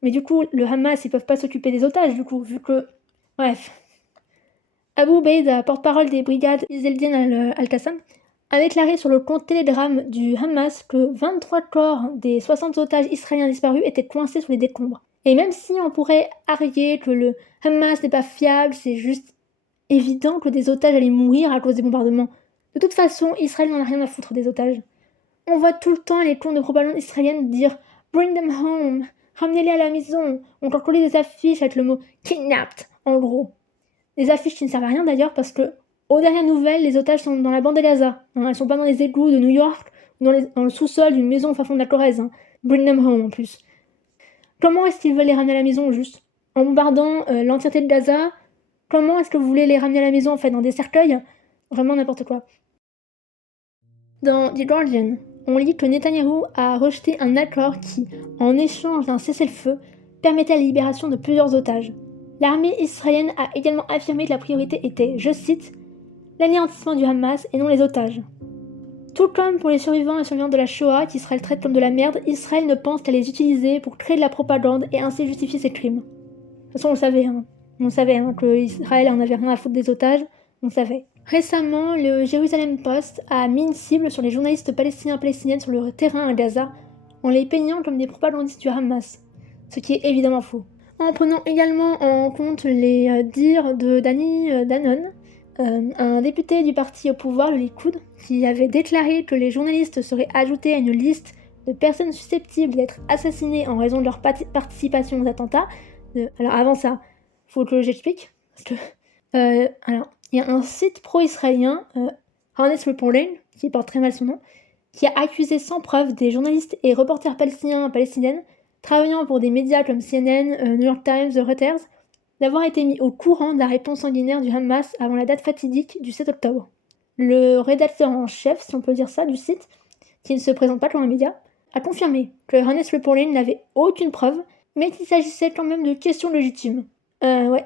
mais du coup, le Hamas, ils peuvent pas s'occuper des otages du coup, vu que... Bref. Abu Ubaid, porte-parole des brigades Izz al-Qassam, a déclaré sur le compte Telegram du Hamas que 23 corps des 60 otages israéliens disparus étaient coincés sous les décombres. Et même si on pourrait arguer que le Hamas n'est pas fiable, c'est juste évident que des otages allaient mourir à cause des bombardements. De toute façon, Israël n'en a rien à foutre des otages. On voit tout le temps les comptes de propagande israélienne dire « Bring them home »,« Ramenez-les à la maison », on encore coller des affiches avec le mot « kidnapped » en gros. Des affiches qui ne servent à rien d'ailleurs parce que, aux dernières nouvelles, les otages sont dans la bande de Gaza. Elles sont pas dans les égouts de New York ou dans le sous-sol d'une maison au fin fond de la Corrèze. Bring them home en plus. Comment est-ce qu'ils veulent les ramener à la maison juste? En bombardant l'entièreté de Gaza? Comment est-ce que vous voulez les ramener à la maison en fait? Dans des cercueils? Vraiment n'importe quoi. Dans The Guardian, on lit que Netanyahou a rejeté un accord qui, en échange d'un cessez-le-feu, permettait la libération de plusieurs otages. L'armée israélienne a également affirmé que la priorité était, je cite, « l'anéantissement du Hamas et non les otages ». Tout comme pour les survivants et survivantes de la Shoah, qu'Israël traite comme de la merde, Israël ne pense qu'à les utiliser pour créer de la propagande et ainsi justifier ses crimes. De toute façon, on le savait, On savait que Israël en avait rien à foutre des otages, on savait. Récemment, le Jerusalem Post a mis une cible sur les journalistes palestiniennes sur le terrain à Gaza, en les peignant comme des propagandistes du Hamas, ce qui est évidemment faux. En prenant également en compte les dires de Dani Danon, un député du parti au pouvoir, le Likoud, qui avait déclaré que les journalistes seraient ajoutés à une liste de personnes susceptibles d'être assassinées en raison de leur participation aux attentats. Alors avant ça, faut que j'explique, parce que alors il y a un site pro-israélien, Harness Reporting, qui porte très mal son nom, qui a accusé sans preuve des journalistes et reporters palestiniens et palestiniennes travaillant pour des médias comme CNN, New York Times, Reuters, d'avoir été mis au courant de la réponse sanguinaire du Hamas avant la date fatidique du 7 octobre. Le rédacteur en chef, si on peut dire ça, du site, qui ne se présente pas comme un média, a confirmé que Harness Reporting n'avait aucune preuve, mais qu'il s'agissait quand même de questions légitimes.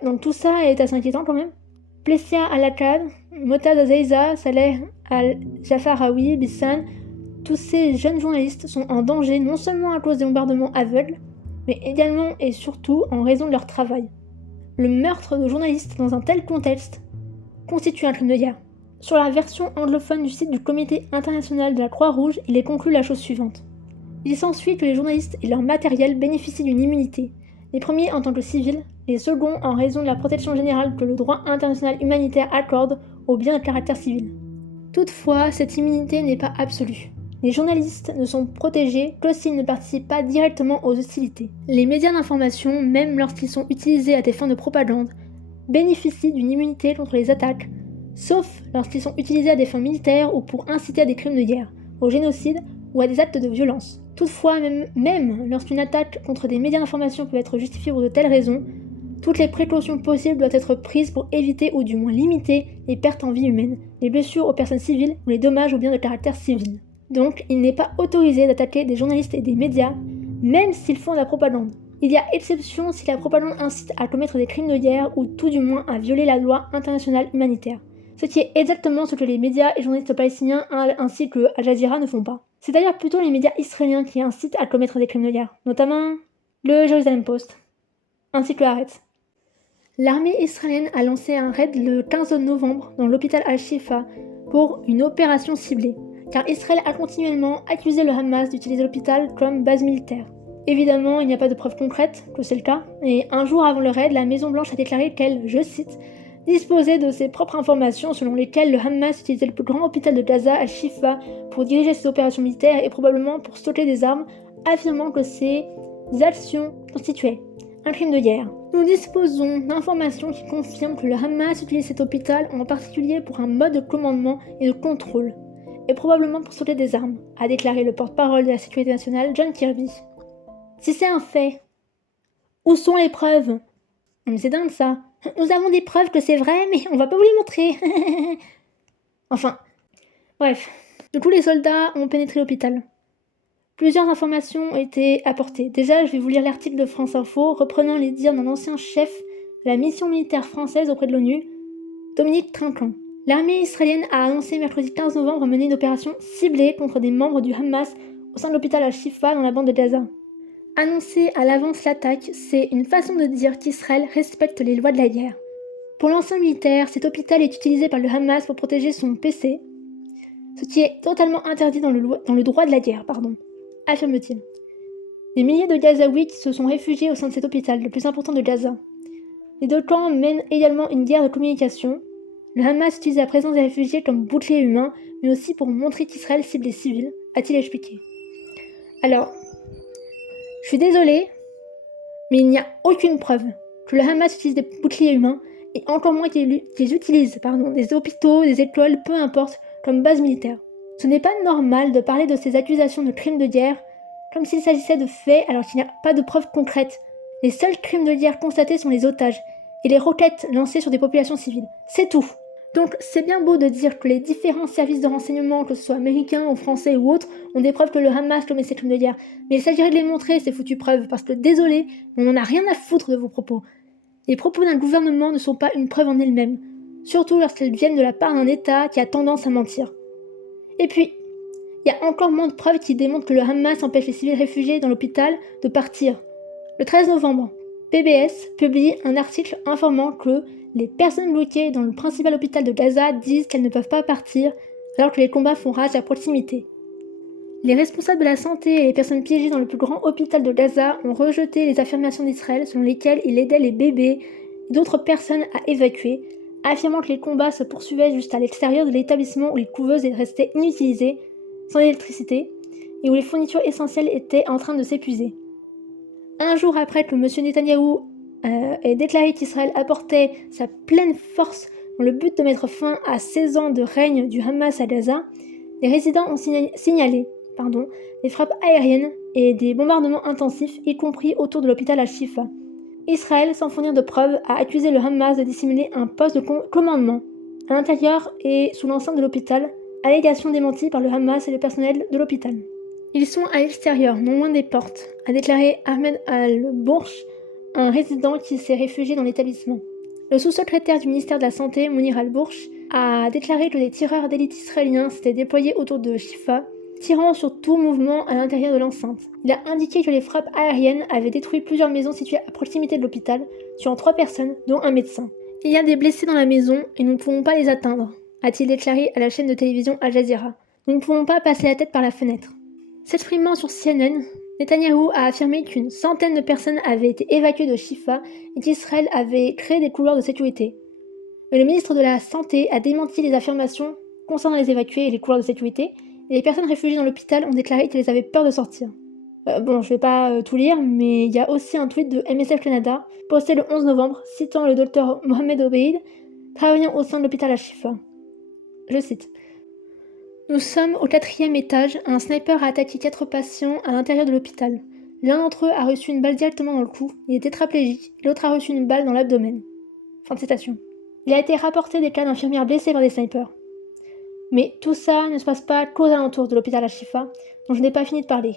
Donc tout ça est assez inquiétant quand même. Plessia Al-Akkad, Motaz Azeiza, Saleh Al-Jafarawi, Bissan, tous ces jeunes journalistes sont en danger non seulement à cause des bombardements aveugles, mais également et surtout en raison de leur travail. Le meurtre de journalistes dans un tel contexte constitue un crime de guerre. Sur la version anglophone du site du Comité international de la Croix-Rouge, il est conclu la chose suivante. Il s'ensuit que les journalistes et leur matériel bénéficient d'une immunité, les premiers en tant que civils, les seconds en raison de la protection générale que le droit international humanitaire accorde aux biens de caractère civil. Toutefois, cette immunité n'est pas absolue. Les journalistes ne sont protégés que s'ils ne participent pas directement aux hostilités. Les médias d'information, même lorsqu'ils sont utilisés à des fins de propagande, bénéficient d'une immunité contre les attaques, sauf lorsqu'ils sont utilisés à des fins militaires ou pour inciter à des crimes de guerre, au génocide ou à des actes de violence. Toutefois, même lorsqu'une attaque contre des médias d'information peut être justifiée pour de telles raisons, toutes les précautions possibles doivent être prises pour éviter ou du moins limiter les pertes en vie humaine, les blessures aux personnes civiles ou les dommages aux biens de caractère civil. Donc, il n'est pas autorisé d'attaquer des journalistes et des médias, même s'ils font de la propagande. Il y a exception si la propagande incite à commettre des crimes de guerre ou tout du moins à violer la loi internationale humanitaire. Ce qui est exactement ce que les médias et journalistes palestiniens ainsi que Al Jazeera ne font pas. C'est d'ailleurs plutôt les médias israéliens qui incitent à commettre des crimes de guerre, notamment le Jerusalem Post, ainsi que Haaretz. L'armée israélienne a lancé un raid le 15 novembre dans l'hôpital Al-Shifa pour une opération ciblée. car Israël a continuellement accusé le Hamas d'utiliser l'hôpital comme base militaire. Évidemment, il n'y a pas de preuves concrètes que c'est le cas, et un jour avant le raid, la Maison-Blanche a déclaré qu'elle, je cite, disposait de ses propres informations selon lesquelles le Hamas utilisait le plus grand hôpital de Gaza, Al-Shifa, pour diriger ses opérations militaires et probablement pour stocker des armes, affirmant que ces actions constituaient un crime de guerre. Nous disposons d'informations qui confirment que le Hamas utilise cet hôpital en particulier pour un mode de commandement et de contrôle, et probablement pour stocker des armes, a déclaré le porte-parole de la sécurité nationale John Kirby. Si c'est un fait, où sont les preuves? Mais c'est dingue ça. Nous avons des preuves que c'est vrai, mais on va pas vous les montrer. Enfin, bref. Du coup, les soldats ont pénétré l'hôpital. Plusieurs informations ont été apportées. Déjà, je vais vous lire l'article de France Info, reprenant les dires d'un ancien chef de la mission militaire française auprès de l'ONU, Dominique Trinquant. L'armée israélienne a annoncé mercredi 15 novembre mener une opération ciblée contre des membres du Hamas au sein de l'hôpital Al-Shifa dans la bande de Gaza. Annoncer à l'avance l'attaque, c'est une façon de dire qu'Israël respecte les lois de la guerre. Pour l'ancien militaire, cet hôpital est utilisé par le Hamas pour protéger son PC, ce qui est totalement interdit dans le droit de la guerre, affirme-t-il. Des milliers de Gazaouis qui se sont réfugiés au sein de cet hôpital, le plus important de Gaza. Les deux camps mènent également une guerre de communication. Le Hamas utilise la présence des réfugiés comme bouclier humain, mais aussi pour montrer qu'Israël cible les civils, a-t-il expliqué. Alors, je suis désolée, mais il n'y a aucune preuve que le Hamas utilise des boucliers humains, et encore moins qu'ils utilisent des hôpitaux, des écoles, peu importe, comme base militaire. Ce n'est pas normal de parler de ces accusations de crimes de guerre comme s'il s'agissait de faits alors qu'il n'y a pas de preuves concrètes. Les seuls crimes de guerre constatés sont les otages et les roquettes lancées sur des populations civiles. C'est tout. Donc c'est bien beau de dire que les différents services de renseignement, que ce soit américains ou français ou autres, ont des preuves que le Hamas commet ces crimes de guerre. Mais il s'agirait de les montrer, ces foutues preuves, parce que désolé, on n'en a rien à foutre de vos propos. Les propos d'un gouvernement ne sont pas une preuve en elles-mêmes, surtout lorsqu'elles viennent de la part d'un État qui a tendance à mentir. Et puis, il y a encore moins de preuves qui démontrent que le Hamas empêche les civils réfugiés dans l'hôpital de partir. Le 13 novembre, PBS publie un article informant que les personnes bloquées dans le principal hôpital de Gaza disent qu'elles ne peuvent pas partir alors que les combats font rage à proximité. Les responsables de la santé et les personnes piégées dans le plus grand hôpital de Gaza ont rejeté les affirmations d'Israël selon lesquelles il aidait les bébés et d'autres personnes à évacuer, affirmant que les combats se poursuivaient juste à l'extérieur de l'établissement où les couveuses restaient inutilisées, sans électricité, et où les fournitures essentielles étaient en train de s'épuiser. Un jour après que M. Netanyahou ait déclaré qu'Israël apportait sa pleine force dans le but de mettre fin à 16 ans de règne du Hamas à Gaza, les résidents ont signalé des frappes aériennes et des bombardements intensifs, y compris autour de l'hôpital Al-Shifa. Israël, sans fournir de preuves, a accusé le Hamas de dissimuler un poste de commandement à l'intérieur et sous l'enceinte de l'hôpital, allégation démentie par le Hamas et le personnel de l'hôpital. Ils sont à l'extérieur, non loin des portes, a déclaré Ahmed Al-Bourch, un résident qui s'est réfugié dans l'établissement. Le sous-secrétaire du ministère de la Santé, Mounir Al-Bourch, a déclaré que des tireurs d'élite israéliens s'étaient déployés autour de Shifa, tirant sur tout mouvement à l'intérieur de l'enceinte. Il a indiqué que les frappes aériennes avaient détruit plusieurs maisons situées à proximité de l'hôpital, tuant 3 personnes, dont un médecin. Il y a des blessés dans la maison et nous ne pouvons pas les atteindre, a-t-il déclaré à la chaîne de télévision Al Jazeera. Nous ne pouvons pas passer la tête par la fenêtre. S'exprimant sur CNN, Netanyahou a affirmé qu'une centaine de personnes avaient été évacuées de Shifa et qu'Israël avait créé des couloirs de sécurité. Mais le ministre de la Santé a démenti les affirmations concernant les évacués et les couloirs de sécurité, et les personnes réfugiées dans l'hôpital ont déclaré qu'elles avaient peur de sortir. Je vais pas tout lire, mais il y a aussi un tweet de MSF Canada, posté le 11 novembre, citant le docteur Mohamed Obeid, travaillant au sein de l'hôpital à Shifa. Je cite. « Nous sommes au 4e étage, un sniper a attaqué 4 patients à l'intérieur de l'hôpital. L'un d'entre eux a reçu une balle directement dans le cou, il est tétraplégique, et l'autre a reçu une balle dans l'abdomen. » Fin de citation. Il a été rapporté des cas d'infirmières blessées par des snipers. Mais tout ça ne se passe pas qu'aux alentours de l'hôpital à Shifa, dont je n'ai pas fini de parler.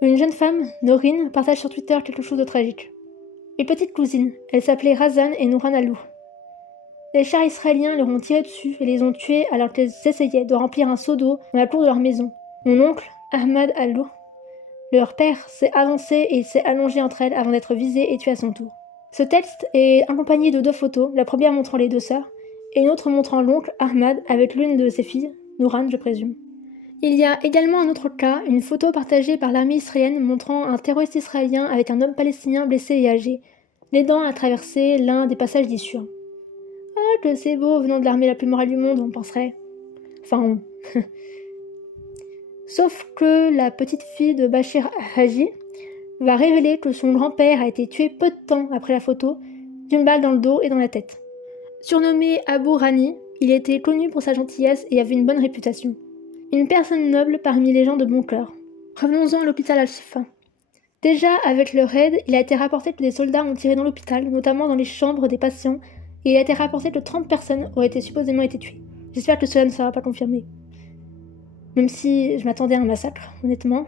Une jeune femme, Norine, partage sur Twitter quelque chose de tragique. Une petite cousine, elle s'appelait Razan et Nouran Alou. Les chars israéliens leur ont tiré dessus et les ont tués alors qu'elles essayaient de remplir un seau d'eau dans la cour de leur maison. Mon oncle, Ahmad Alou, leur père, s'est avancé et il s'est allongé entre elles avant d'être visé et tué à son tour. Ce texte est accompagné de 2 photos, la première montrant les 2 sœurs, et une autre montrant l'oncle Ahmad avec l'une de ses filles, Nouran je présume. Il y a également un autre cas, une photo partagée par l'armée israélienne montrant un terroriste israélien avec un homme palestinien blessé et âgé, l'aidant à traverser l'un des passages d'Issur. Ah, que c'est beau venant de l'armée la plus morale du monde, on penserait. Enfin, Sauf que la petite fille de Bachir Haji va révéler que son grand-père a été tué peu de temps après la photo, d'une balle dans le dos et dans la tête. Surnommé Abu Rani, il était connu pour sa gentillesse et avait une bonne réputation. Une personne noble parmi les gens de bon cœur. Revenons-en à l'hôpital Al-Shifa. Déjà, avec le raid, il a été rapporté que des soldats ont tiré dans l'hôpital, notamment dans les chambres des patients, et il a été rapporté que 30 personnes auraient supposément été tuées. J'espère que cela ne sera pas confirmé. Même si je m'attendais à un massacre, honnêtement.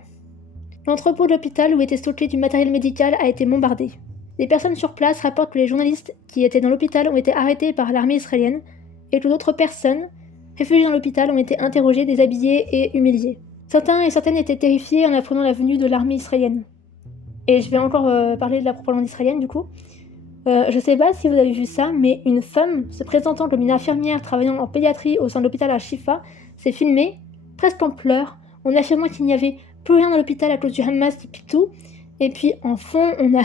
L'entrepôt de l'hôpital où était stocké du matériel médical a été bombardé. Des personnes sur place rapportent que les journalistes qui étaient dans l'hôpital ont été arrêtés par l'armée israélienne et que d'autres personnes, réfugiées dans l'hôpital, ont été interrogées, déshabillées et humiliées. Certains et certaines étaient terrifiés en apprenant la venue de l'armée israélienne. Et je vais encore parler de la propagande israélienne du coup. Je sais pas si vous avez vu ça, mais une femme se présentant comme une infirmière travaillant en pédiatrie au sein de l'hôpital à Shifa s'est filmée, presque en pleurs, en affirmant qu'il n'y avait plus rien dans l'hôpital à cause du Hamas et tout. Et puis en fond, on a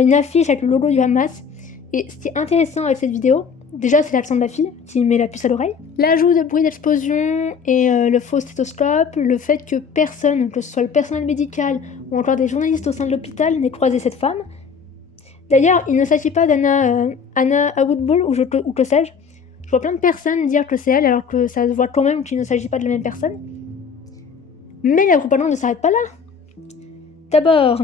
une affiche avec le logo du Hamas. Et ce qui est intéressant avec cette vidéo, déjà c'est l'accent de la fille qui met la puce à l'oreille, l'ajout de bruit d'explosion et le faux stéthoscope, le fait que personne, que ce soit le personnel médical ou encore des journalistes au sein de l'hôpital, n'ait croisé cette femme. D'ailleurs, il ne s'agit pas d'Anna Awoodbull ou que sais-je. Je vois plein de personnes dire que c'est elle alors que ça se voit quand même qu'il ne s'agit pas de la même personne. Mais la propagande ne s'arrête pas là. D'abord,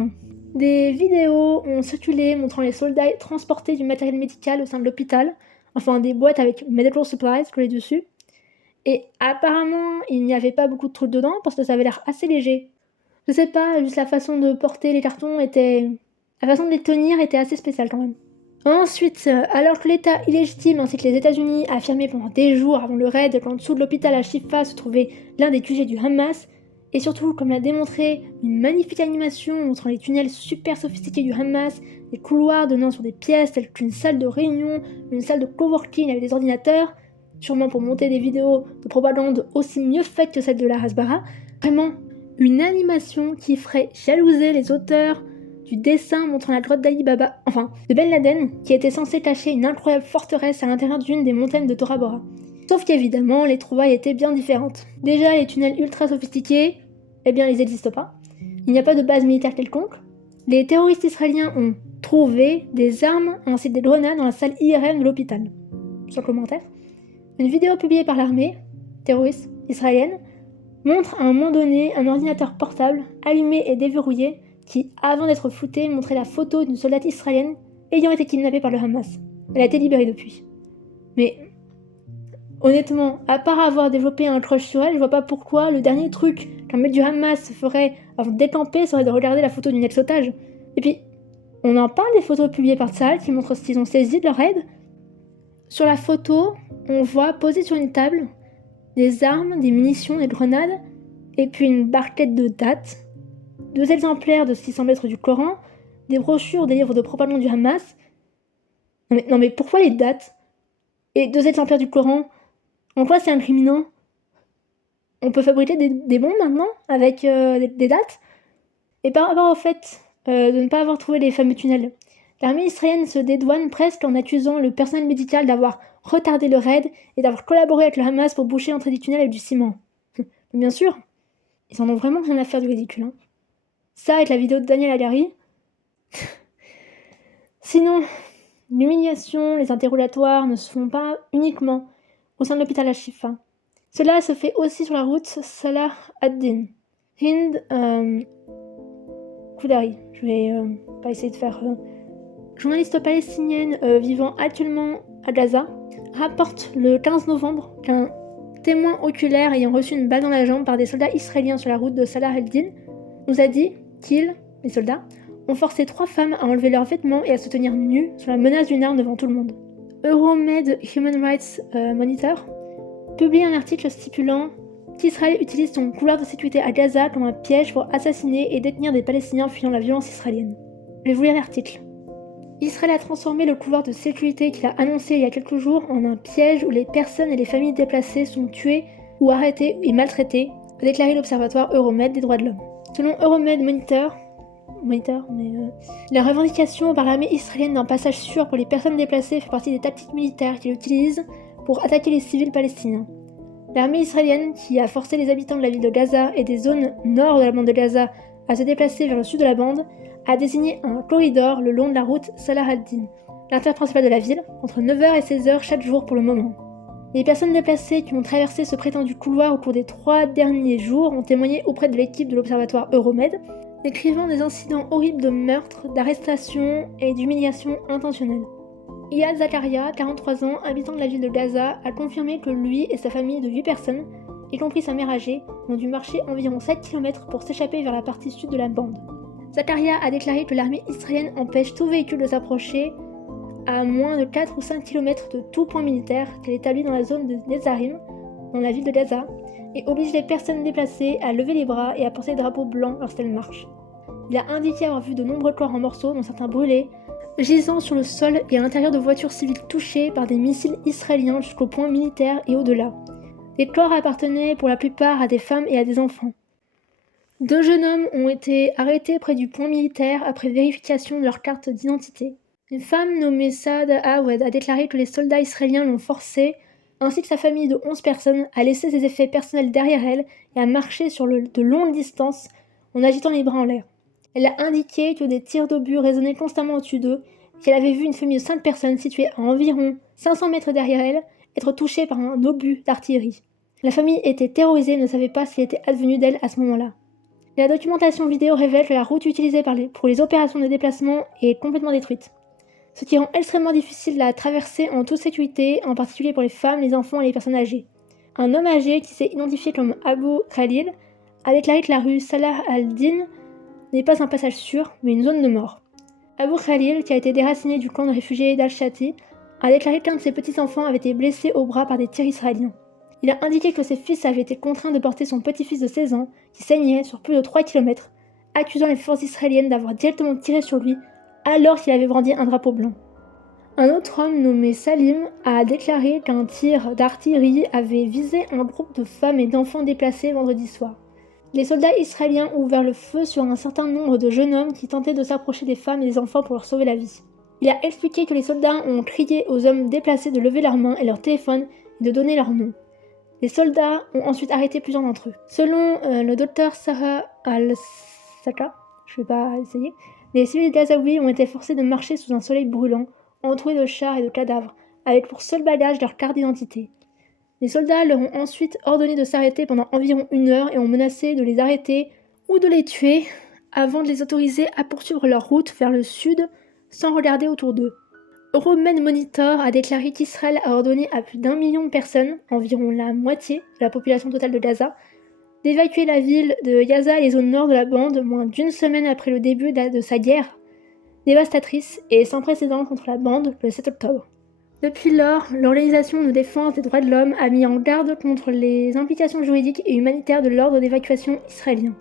des vidéos ont circulé montrant les soldats transporter du matériel médical au sein de l'hôpital, enfin des boîtes avec medical supplies collées dessus. Et apparemment, il n'y avait pas beaucoup de trucs dedans parce que ça avait l'air assez léger. Je sais pas, juste la façon de porter les cartons était... La façon de les tenir était assez spéciale quand même. Ensuite, alors que l'État illégitime ainsi que les États-Unis affirmaient pendant des jours avant le raid qu'en dessous de l'hôpital à Shifa se trouvait l'un des QG du Hamas, et surtout, comme l'a démontré une magnifique animation montrant les tunnels super sophistiqués du Hamas, les couloirs donnant sur des pièces telles qu'une salle de réunion, une salle de coworking avec des ordinateurs, sûrement pour monter des vidéos de propagande aussi mieux faites que celles de la Hasbara, vraiment une animation qui ferait jalouser les auteurs du dessin montrant la grotte d'Ali Baba, enfin de Ben Laden, qui était censé cacher une incroyable forteresse à l'intérieur d'une des montagnes de Tora Bora. Sauf qu'évidemment, les trouvailles étaient bien différentes. Déjà, les tunnels ultra sophistiqués, eh bien, ils n'existent pas. Il n'y a pas de base militaire quelconque. Les terroristes israéliens ont trouvé des armes ainsi que des grenades dans la salle IRM de l'hôpital. Sans commentaire. Une vidéo publiée par l'armée terroriste israélienne montre à un moment donné un ordinateur portable allumé et déverrouillé qui, avant d'être flouté, montrait la photo d'une soldate israélienne ayant été kidnappée par le Hamas. Elle a été libérée depuis. Mais honnêtement, à part avoir développé un crush sur elle, je vois pas pourquoi le dernier truc qu'un mec du Hamas ferait avant de décamper serait de regarder la photo d'une ex-otage. Et puis, on en parle des photos publiées par Tsahal qui montrent ce qu'ils ont saisi de leur aide. Sur la photo, on voit posées sur une table des armes, des munitions, des grenades, et puis une barquette de dates, 2 exemplaires de ce qui semble être du Coran, des brochures, des livres de propagande du Hamas. Non mais pourquoi les dates? Et 2 exemplaires du Coran? En quoi c'est incriminant? On peut fabriquer des bombes maintenant avec des dates? Et par rapport au fait de ne pas avoir trouvé les fameux tunnels, l'armée israélienne se dédouane presque en accusant le personnel médical d'avoir retardé le raid et d'avoir collaboré avec le Hamas pour boucher l'entrée du tunnel avec du ciment. Bien sûr, ils en ont vraiment rien à faire du ridicule. Hein. Ça avec la vidéo de Daniel Agari. Sinon, l'humiliation, les interrogatoires ne se font pas uniquement au sein de l'hôpital à Shifa. Cela se fait aussi sur la route Salah ad-Din. Hind Koudari, je vais pas essayer de faire... journaliste palestinienne vivant actuellement à Gaza, rapporte le 15 novembre qu'un témoin oculaire ayant reçu une balle dans la jambe par des soldats israéliens sur la route de Salah ad-Din nous a dit qu'ils, les soldats, ont forcé 3 femmes à enlever leurs vêtements et à se tenir nues sur la menace d'une arme devant tout le monde. Euromed Human Rights Monitor publie un article stipulant qu'Israël utilise son couloir de sécurité à Gaza comme un piège pour assassiner et détenir des Palestiniens fuyant la violence israélienne. Je vais vous lire l'article. Israël a transformé le couloir de sécurité qu'il a annoncé il y a quelques jours en un piège où les personnes et les familles déplacées sont tuées ou arrêtées et maltraitées a déclaré l'Observatoire Euromed des droits de l'homme. Selon Euromed Monitor, la revendication par l'armée israélienne d'un passage sûr pour les personnes déplacées fait partie des tactiques militaires qu'ils utilisent pour attaquer les civils palestiniens. L'armée israélienne, qui a forcé les habitants de la ville de Gaza et des zones nord de la bande de Gaza à se déplacer vers le sud de la bande, a désigné un corridor le long de la route Salah ad-Din, l'artère principale de la ville, entre 9h et 16h chaque jour pour le moment. Les personnes déplacées qui ont traversé ce prétendu couloir au cours des 3 derniers jours ont témoigné auprès de l'équipe de l'Observatoire Euromed, décrivant des incidents horribles de meurtre, d'arrestation et d'humiliation intentionnelle. Iyad Zakaria, 43 ans, habitant de la ville de Gaza, a confirmé que lui et sa famille de 8 personnes, y compris sa mère âgée, ont dû marcher environ 7 km pour s'échapper vers la partie sud de la bande. Zakaria a déclaré que l'armée israélienne empêche tout véhicule de s'approcher à moins de 4 ou 5 km de tout point militaire qu'elle établit dans la zone de Netzarim, dans la ville de Gaza, et oblige les personnes déplacées à lever les bras et à porter des drapeaux blancs lorsqu'elles marchent. Il a indiqué avoir vu de nombreux corps en morceaux, dont certains brûlés, gisant sur le sol et à l'intérieur de voitures civiles touchées par des missiles israéliens jusqu'au point militaire et au-delà. Les corps appartenaient pour la plupart à des femmes et à des enfants. 2 jeunes hommes ont été arrêtés près du point militaire après vérification de leur carte d'identité. Une femme nommée Saad Awed a déclaré que les soldats israéliens l'ont forcée, ainsi que sa famille de 11 personnes, à laisser ses effets personnels derrière elle et à marcher sur de longues distances en agitant les bras en l'air. Elle a indiqué que des tirs d'obus résonnaient constamment au-dessus d'eux et qu'elle avait vu une famille de 5 personnes située à environ 500 mètres derrière elle être touchée par un obus d'artillerie. La famille était terrorisée et ne savait pas ce qui était advenu d'elle à ce moment-là. La documentation vidéo révèle que la route utilisée pour les opérations de déplacement est complètement détruite, ce qui rend extrêmement difficile la traverser en toute sécurité, en particulier pour les femmes, les enfants et les personnes âgées. Un homme âgé qui s'est identifié comme Abu Khalil a déclaré que la rue Salah al-Din n'est pas un passage sûr, mais une zone de mort. Abu Khalil, qui a été déraciné du camp de réfugiés d'Al-Shati, a déclaré qu'un de ses petits-enfants avait été blessé au bras par des tirs israéliens. Il a indiqué que ses fils avaient été contraints de porter son petit-fils de 16 ans, qui saignait sur plus de 3 km, accusant les forces israéliennes d'avoir directement tiré sur lui alors qu'il avait brandi un drapeau blanc. Un autre homme nommé Salim a déclaré qu'un tir d'artillerie avait visé un groupe de femmes et d'enfants déplacés vendredi soir. Les soldats israéliens ont ouvert le feu sur un certain nombre de jeunes hommes qui tentaient de s'approcher des femmes et des enfants pour leur sauver la vie. Il a expliqué que les soldats ont crié aux hommes déplacés de lever leurs mains et leurs téléphones et de donner leur nom. Les soldats ont ensuite arrêté plusieurs d'entre eux. Selon le docteur Sarah al-Saka, je vais pas essayer, les civils gazaouis ont été forcés de marcher sous un soleil brûlant, entourés de chars et de cadavres, avec pour seul bagage leur carte d'identité. Les soldats leur ont ensuite ordonné de s'arrêter pendant environ 1 heure et ont menacé de les arrêter ou de les tuer avant de les autoriser à poursuivre leur route vers le sud sans regarder autour d'eux. Euromed Monitor a déclaré qu'Israël a ordonné à plus d'1 million de personnes, environ la moitié de la population totale de Gaza, d'évacuer la ville de Gaza et les zones nord de la bande moins d'1 semaine après le début de sa guerre dévastatrice et sans précédent contre la bande le 7 octobre. Depuis lors, l'Organisation de défense des droits de l'homme a mis en garde contre les implications juridiques et humanitaires de l'ordre d'évacuation israélien.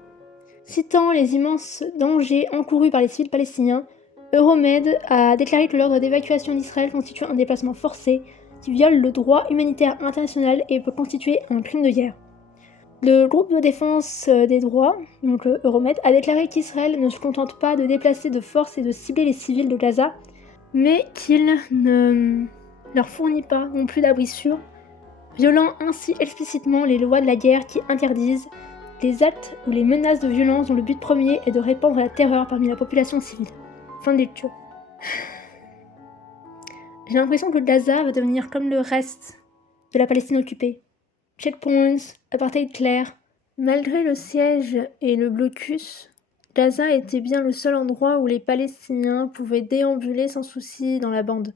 Citant les immenses dangers encourus par les civils palestiniens, Euromed a déclaré que l'ordre d'évacuation d'Israël constitue un déplacement forcé qui viole le droit humanitaire international et peut constituer un crime de guerre. Le groupe de défense des droits, donc Euromed, a déclaré qu'Israël ne se contente pas de déplacer de force et de cibler les civils de Gaza, mais qu'il ne leur fournit pas non plus d'abri sûr, violant ainsi explicitement les lois de la guerre qui interdisent les actes ou les menaces de violence dont le but premier est de répandre la terreur parmi la population civile. Fin de lecture. J'ai l'impression que Gaza va devenir comme le reste de la Palestine occupée. Checkpoints, apartheid clair. Malgré le siège et le blocus, Gaza était bien le seul endroit où les Palestiniens pouvaient déambuler sans souci dans la bande.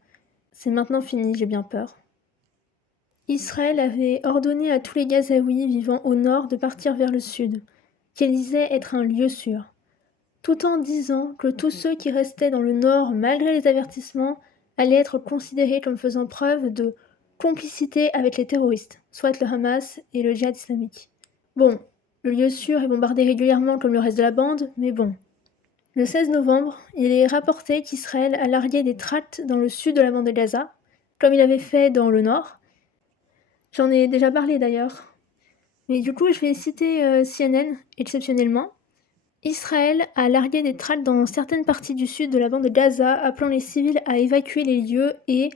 C'est maintenant fini, j'ai bien peur. Israël avait ordonné à tous les Gazaouis vivant au nord de partir vers le sud, qu'il disait être un lieu sûr, tout en disant que tous ceux qui restaient dans le nord malgré les avertissements allaient être considérés comme faisant preuve de complicité avec les terroristes, soit le Hamas et le djihad islamique. Bon, le lieu sûr est bombardé régulièrement comme le reste de la bande, mais bon. Le 16 novembre, il est rapporté qu'Israël a largué des tracts dans le sud de la bande de Gaza, comme il avait fait dans le nord. J'en ai déjà parlé d'ailleurs. Mais du coup, je vais citer CNN exceptionnellement. Israël a largué des tracts dans certaines parties du sud de la bande de Gaza, appelant les civils à évacuer les lieux et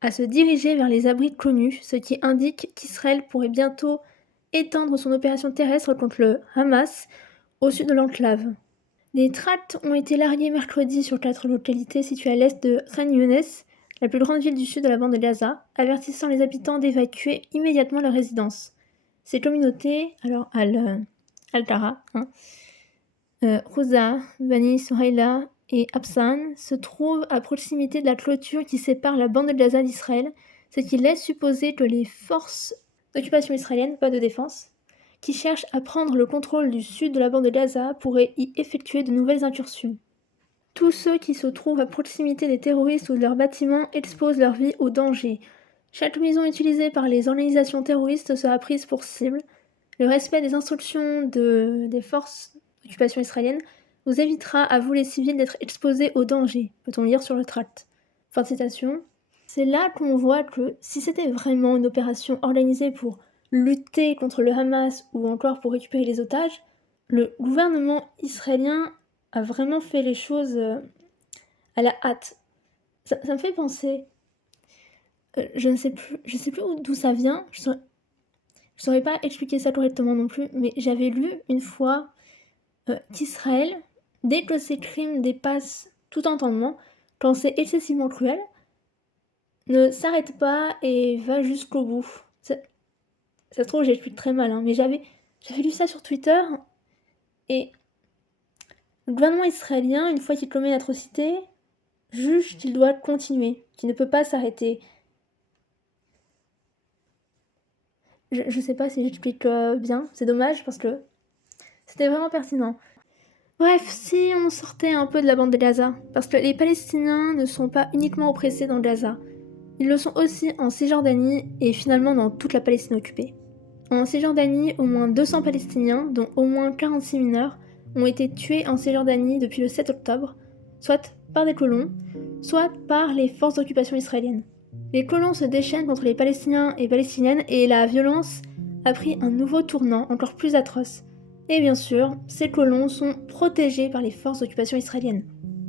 à se diriger vers les abris connus, ce qui indique qu'Israël pourrait bientôt étendre son opération terrestre contre le Hamas au sud de l'enclave. Des tracts ont été largués mercredi sur 4 localités situées à l'est de Khan Younes, la plus grande ville du sud de la bande de Gaza, avertissant les habitants d'évacuer immédiatement leur résidence. Ces communautés, alors Al-Tara, Rouza, Bani Sohaila et Absan, se trouvent à proximité de la clôture qui sépare la bande de Gaza d'Israël, ce qui laisse supposer que les forces d'occupation israélienne, pas de défense, qui cherchent à prendre le contrôle du sud de la bande de Gaza pourraient y effectuer de nouvelles incursions. Tous ceux qui se trouvent à proximité des terroristes ou de leurs bâtiments exposent leur vie au danger. Chaque maison utilisée par les organisations terroristes sera prise pour cible. Le respect des instructions des forces d'occupation israélienne vous évitera à vous les civils d'être exposés au danger, peut-on lire sur le tract. Fin de citation. C'est là qu'on voit que si c'était vraiment une opération organisée pour lutter contre le Hamas ou encore pour récupérer les otages, le gouvernement israélien a vraiment fait les choses à la hâte. Ça me fait penser, je ne sais plus d'où ça vient, je saurais pas expliquer ça correctement non plus, mais j'avais lu une fois qu'Israël, dès que ses crimes dépassent tout entendement, quand c'est excessivement cruel, ne s'arrête pas et va jusqu'au bout. Ça se trouve, j'explique très mal, hein, mais j'avais lu ça sur Twitter, et le gouvernement israélien, une fois qu'il commet une atrocité, juge qu'il doit continuer, qu'il ne peut pas s'arrêter. Je sais pas si j'explique bien, c'est dommage parce que c'était vraiment pertinent. Bref, si on sortait un peu de la bande de Gaza, parce que les Palestiniens ne sont pas uniquement oppressés dans Gaza, ils le sont aussi en Cisjordanie et finalement dans toute la Palestine occupée. En Cisjordanie, au moins 200 Palestiniens, dont au moins 46 mineurs, ont été tués en Cisjordanie depuis le 7 octobre, soit par des colons, soit par les forces d'occupation israéliennes. Les colons se déchaînent contre les Palestiniens et Palestiniennes et la violence a pris un nouveau tournant encore plus atroce. Et bien sûr, ces colons sont protégés par les forces d'occupation israéliennes.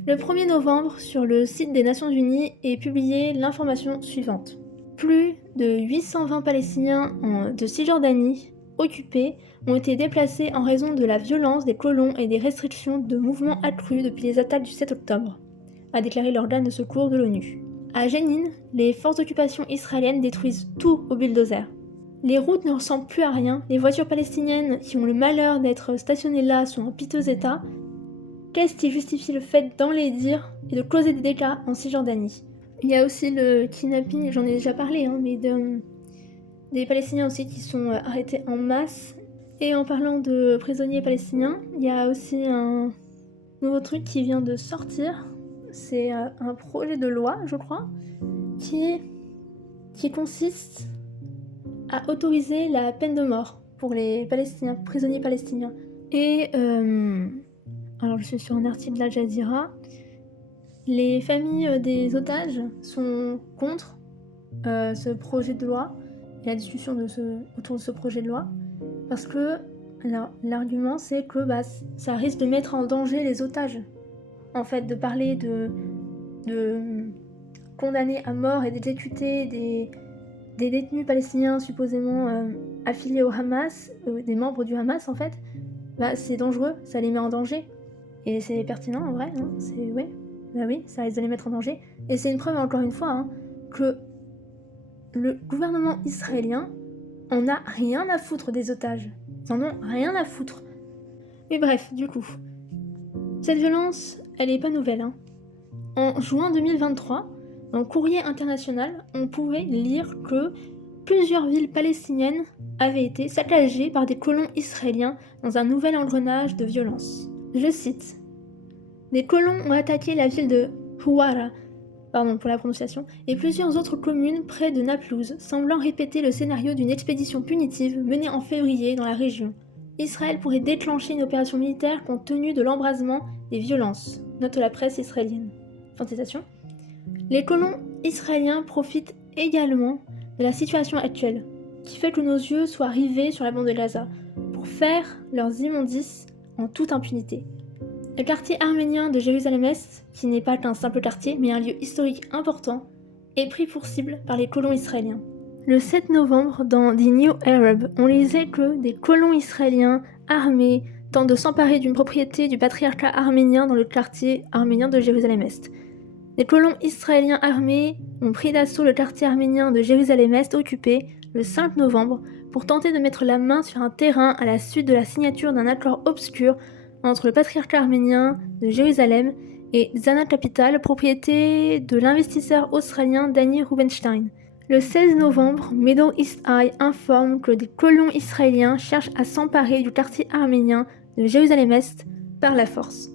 Le 1er novembre, sur le site des Nations Unies, est publiée l'information suivante. Plus de 820 Palestiniens de Cisjordanie occupés ont été déplacés en raison de la violence des colons et des restrictions de mouvements accrues depuis les attaques du 7 octobre, a déclaré l'organe de secours de l'ONU. À Jenin, les forces d'occupation israéliennes détruisent tout au bulldozer. Les routes ne ressemblent plus à rien, les voitures palestiniennes qui ont le malheur d'être stationnées là sont en piteux état. Qu'est-ce qui justifie le fait d'enlaidir et de causer des dégâts en Cisjordanie ? Il y a aussi le kidnapping, j'en ai déjà parlé, mais des Palestiniens aussi qui sont arrêtés en masse. Et en parlant de prisonniers palestiniens, il y a aussi un nouveau truc qui vient de sortir. C'est un projet de loi, je crois, qui consiste à autoriser la peine de mort pour les prisonniers palestiniens. Et alors je suis sur un article d'Al Jazeera. Les familles des otages sont contre ce projet de loi et la discussion autour de ce projet de loi parce que l'argument c'est que ça risque de mettre en danger les otages. En fait, de parler de condamner à mort et d'exécuter des détenus palestiniens supposément affiliés au Hamas, des membres du Hamas en fait, c'est dangereux, ça les met en danger. Et c'est pertinent en vrai, hein, oui, ça risque de les mettre en danger. Et c'est une preuve encore une fois que le gouvernement israélien en a rien à foutre des otages. Ils en ont rien à foutre. Mais bref, du coup, cette violence, elle est pas nouvelle. En juin 2023, dans Courrier International, on pouvait lire que plusieurs villes palestiniennes avaient été saccagées par des colons israéliens dans un nouvel engrenage de violence. Je cite. Des colons ont attaqué la ville de Huwara, pardon pour la prononciation, et plusieurs autres communes près de Naplouse, semblant répéter le scénario d'une expédition punitive menée en février dans la région. Israël pourrait déclencher une opération militaire compte tenu de l'embrasement des violences, note la presse israélienne. Fin de citation. Les colons israéliens profitent également de la situation actuelle. qui fait que nos yeux soient rivés sur la bande de Gaza, pour faire leurs immondices en toute impunité. Le quartier arménien de Jérusalem-Est, qui n'est pas qu'un simple quartier, mais un lieu historique important, est pris pour cible par les colons israéliens. Le 7 novembre, dans The New Arab, on lisait que des colons israéliens armés tentent de s'emparer d'une propriété du patriarcat arménien dans le quartier arménien de Jérusalem-Est. Les colons israéliens armés ont pris d'assaut le quartier arménien de Jérusalem-Est occupé le 5 novembre pour tenter de mettre la main sur un terrain à la suite de la signature d'un accord obscur entre le patriarcat arménien de Jérusalem et Zana Capital, propriété de l'investisseur australien Danny Rubenstein. Le 16 novembre, Middle East Eye informe que des colons israéliens cherchent à s'emparer du quartier arménien de Jérusalem-Est par la force.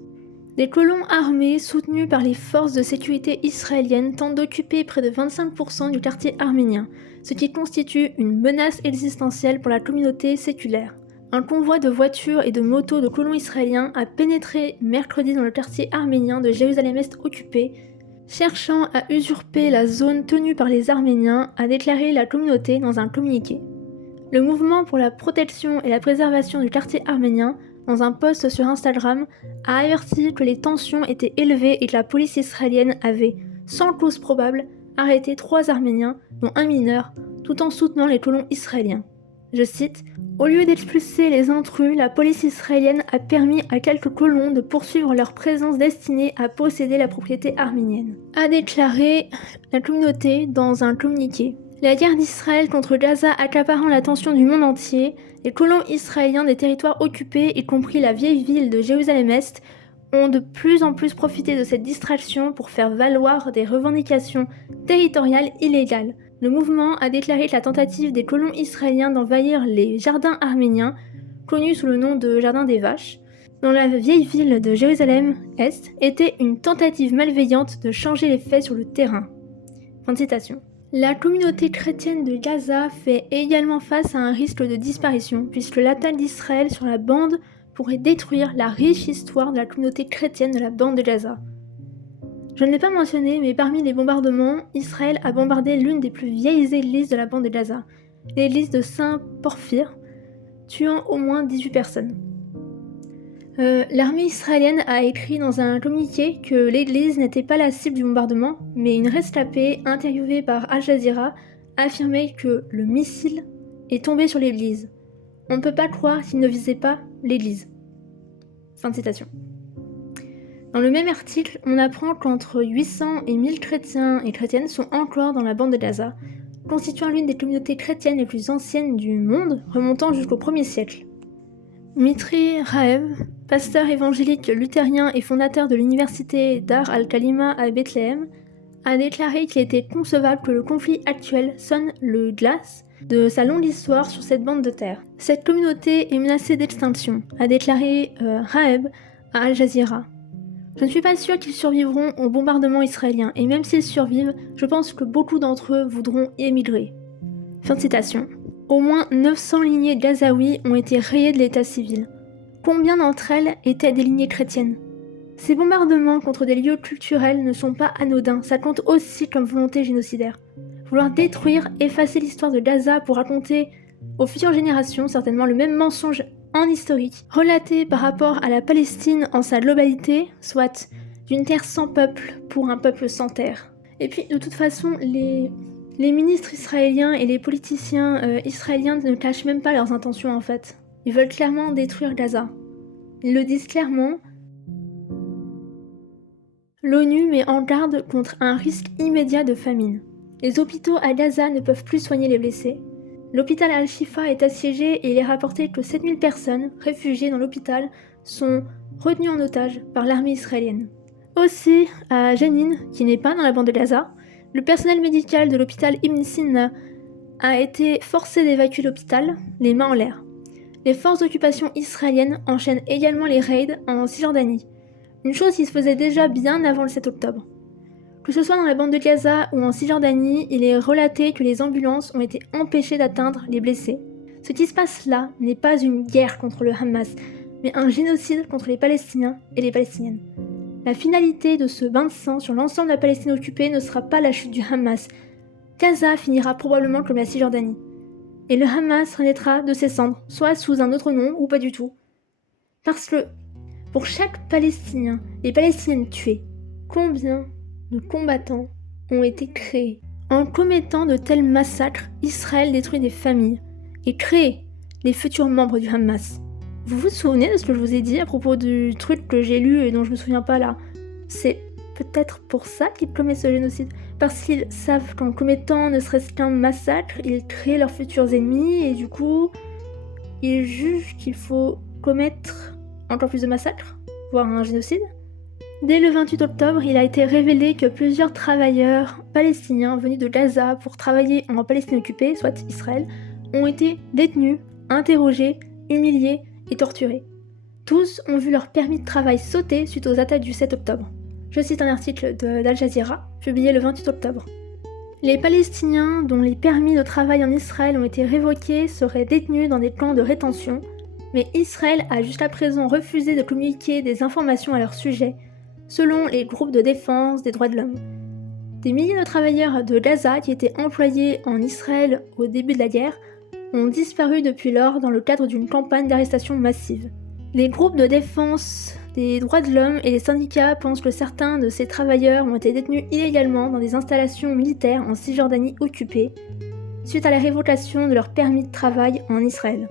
Des colons armés soutenus par les forces de sécurité israéliennes tentent d'occuper près de 25% du quartier arménien, ce qui constitue une menace existentielle pour la communauté séculaire. Un convoi de voitures et de motos de colons israéliens a pénétré mercredi dans le quartier arménien de Jérusalem-Est occupé, cherchant à usurper la zone tenue par les Arméniens, a déclaré la communauté dans un communiqué. Le mouvement pour la protection et la préservation du quartier arménien, dans un post sur Instagram, a averti que les tensions étaient élevées et que la police israélienne avait, sans cause probable, arrêté 3 Arméniens, dont un mineur, tout en soutenant les colons israéliens. Je cite, « Au lieu d'expulser les intrus, la police israélienne a permis à quelques colons de poursuivre leur présence destinée à posséder la propriété arménienne », a déclaré la communauté dans un communiqué. La guerre d'Israël contre Gaza accaparant l'attention du monde entier, les colons israéliens des territoires occupés, y compris la vieille ville de Jérusalem-Est, ont de plus en plus profité de cette distraction pour faire valoir des revendications territoriales illégales. Le mouvement a déclaré que la tentative des colons israéliens d'envahir les jardins arméniens, connus sous le nom de Jardin des Vaches, dans la vieille ville de Jérusalem-Est, était une tentative malveillante de changer les faits sur le terrain. Fin de citation. La communauté chrétienne de Gaza fait également face à un risque de disparition, puisque l'attaque d'Israël sur la bande pourrait détruire la riche histoire de la communauté chrétienne de la bande de Gaza. Je ne l'ai pas mentionné, mais parmi les bombardements, Israël a bombardé l'une des plus vieilles églises de la bande de Gaza, l'église de Saint-Porphyre, tuant au moins 18 personnes. L'armée israélienne a écrit dans un communiqué que l'église n'était pas la cible du bombardement, mais une rescapée interviewée par Al Jazeera affirmait que le missile est tombé sur l'église. On ne peut pas croire qu'il ne visait pas l'église. Fin de citation. Dans le même article, on apprend qu'entre 800 et 1000 chrétiens et chrétiennes sont encore dans la bande de Gaza, constituant l'une des communautés chrétiennes les plus anciennes du monde, remontant jusqu'au 1er siècle. Mitri Raev, pasteur évangélique luthérien et fondateur de l'université Dar al-Kalima à Bethléem, a déclaré qu'il était concevable que le conflit actuel sonne le glas de sa longue histoire sur cette bande de terre. Cette communauté est menacée d'extinction, a déclaré Raeb à Al Jazeera. Je ne suis pas sûre qu'ils survivront au bombardement israélien, et même s'ils survivent, je pense que beaucoup d'entre eux voudront émigrer. Fin de citation. Au moins 900 lignées gazaouis ont été rayées de l'état civil. Combien d'entre elles étaient des lignées chrétiennes ? Ces bombardements contre des lieux culturels ne sont pas anodins, ça compte aussi comme volonté génocidaire. Vouloir détruire, effacer l'histoire de Gaza pour raconter aux futures générations certainement le même mensonge en historique, relaté par rapport à la Palestine en sa globalité, soit d'une terre sans peuple pour un peuple sans terre. Et puis de toute façon, les ministres israéliens et les politiciens israéliens ne cachent même pas leurs intentions en fait. Ils veulent clairement détruire Gaza. Ils le disent clairement. L'ONU met en garde contre un risque immédiat de famine. Les hôpitaux à Gaza ne peuvent plus soigner les blessés. L'hôpital Al-Shifa est assiégé et il est rapporté que 7000 personnes réfugiées dans l'hôpital sont retenues en otage par l'armée israélienne. Aussi, à Jenin, qui n'est pas dans la bande de Gaza, le personnel médical de l'hôpital Ibn Sina a été forcé d'évacuer l'hôpital, les mains en l'air. Les forces d'occupation israéliennes enchaînent également les raids en Cisjordanie, une chose qui se faisait déjà bien avant le 7 octobre. Que ce soit dans la bande de Gaza ou en Cisjordanie, il est relaté que les ambulances ont été empêchées d'atteindre les blessés. Ce qui se passe là n'est pas une guerre contre le Hamas, mais un génocide contre les Palestiniens et les Palestiniennes. La finalité de ce bain de sang sur l'ensemble de la Palestine occupée ne sera pas la chute du Hamas. Gaza finira probablement comme la Cisjordanie. et le Hamas renaîtra de ses cendres, soit sous un autre nom ou pas du tout. Parce que pour chaque Palestinien et Palestinienne tués, combien de combattants ont été créés? En commettant de tels massacres, Israël détruit des familles et crée les futurs membres du Hamas. Vous vous souvenez de ce que je vous ai dit à propos du truc que j'ai lu et dont je me souviens pas là? C'est peut-être pour ça qu'ils commettent ce génocide. Parce qu'ils savent qu'en commettant ne serait-ce qu'un massacre, ils créent leurs futurs ennemis et du coup, ils jugent qu'il faut commettre encore plus de massacres, voire un génocide. Dès le 28 octobre, il a été révélé que plusieurs travailleurs palestiniens venus de Gaza pour travailler en Palestine occupée, soit Israël, ont été détenus, interrogés, humiliés et torturés. Tous ont vu leur permis de travail sauter suite aux attaques du 7 octobre. Je cite un article d'Al Jazeera, publié le 28 octobre. Les Palestiniens dont les permis de travail en Israël ont été révoqués seraient détenus dans des camps de rétention, mais Israël a jusqu'à présent refusé de communiquer des informations à leur sujet, selon les groupes de défense des droits de l'homme. Des milliers de travailleurs de Gaza qui étaient employés en Israël au début de la guerre ont disparu depuis lors dans le cadre d'une campagne d'arrestation massive. Les groupes de défense des droits de l'homme et les syndicats pensent que certains de ces travailleurs ont été détenus illégalement dans des installations militaires en Cisjordanie occupée, suite à la révocation de leur permis de travail en Israël.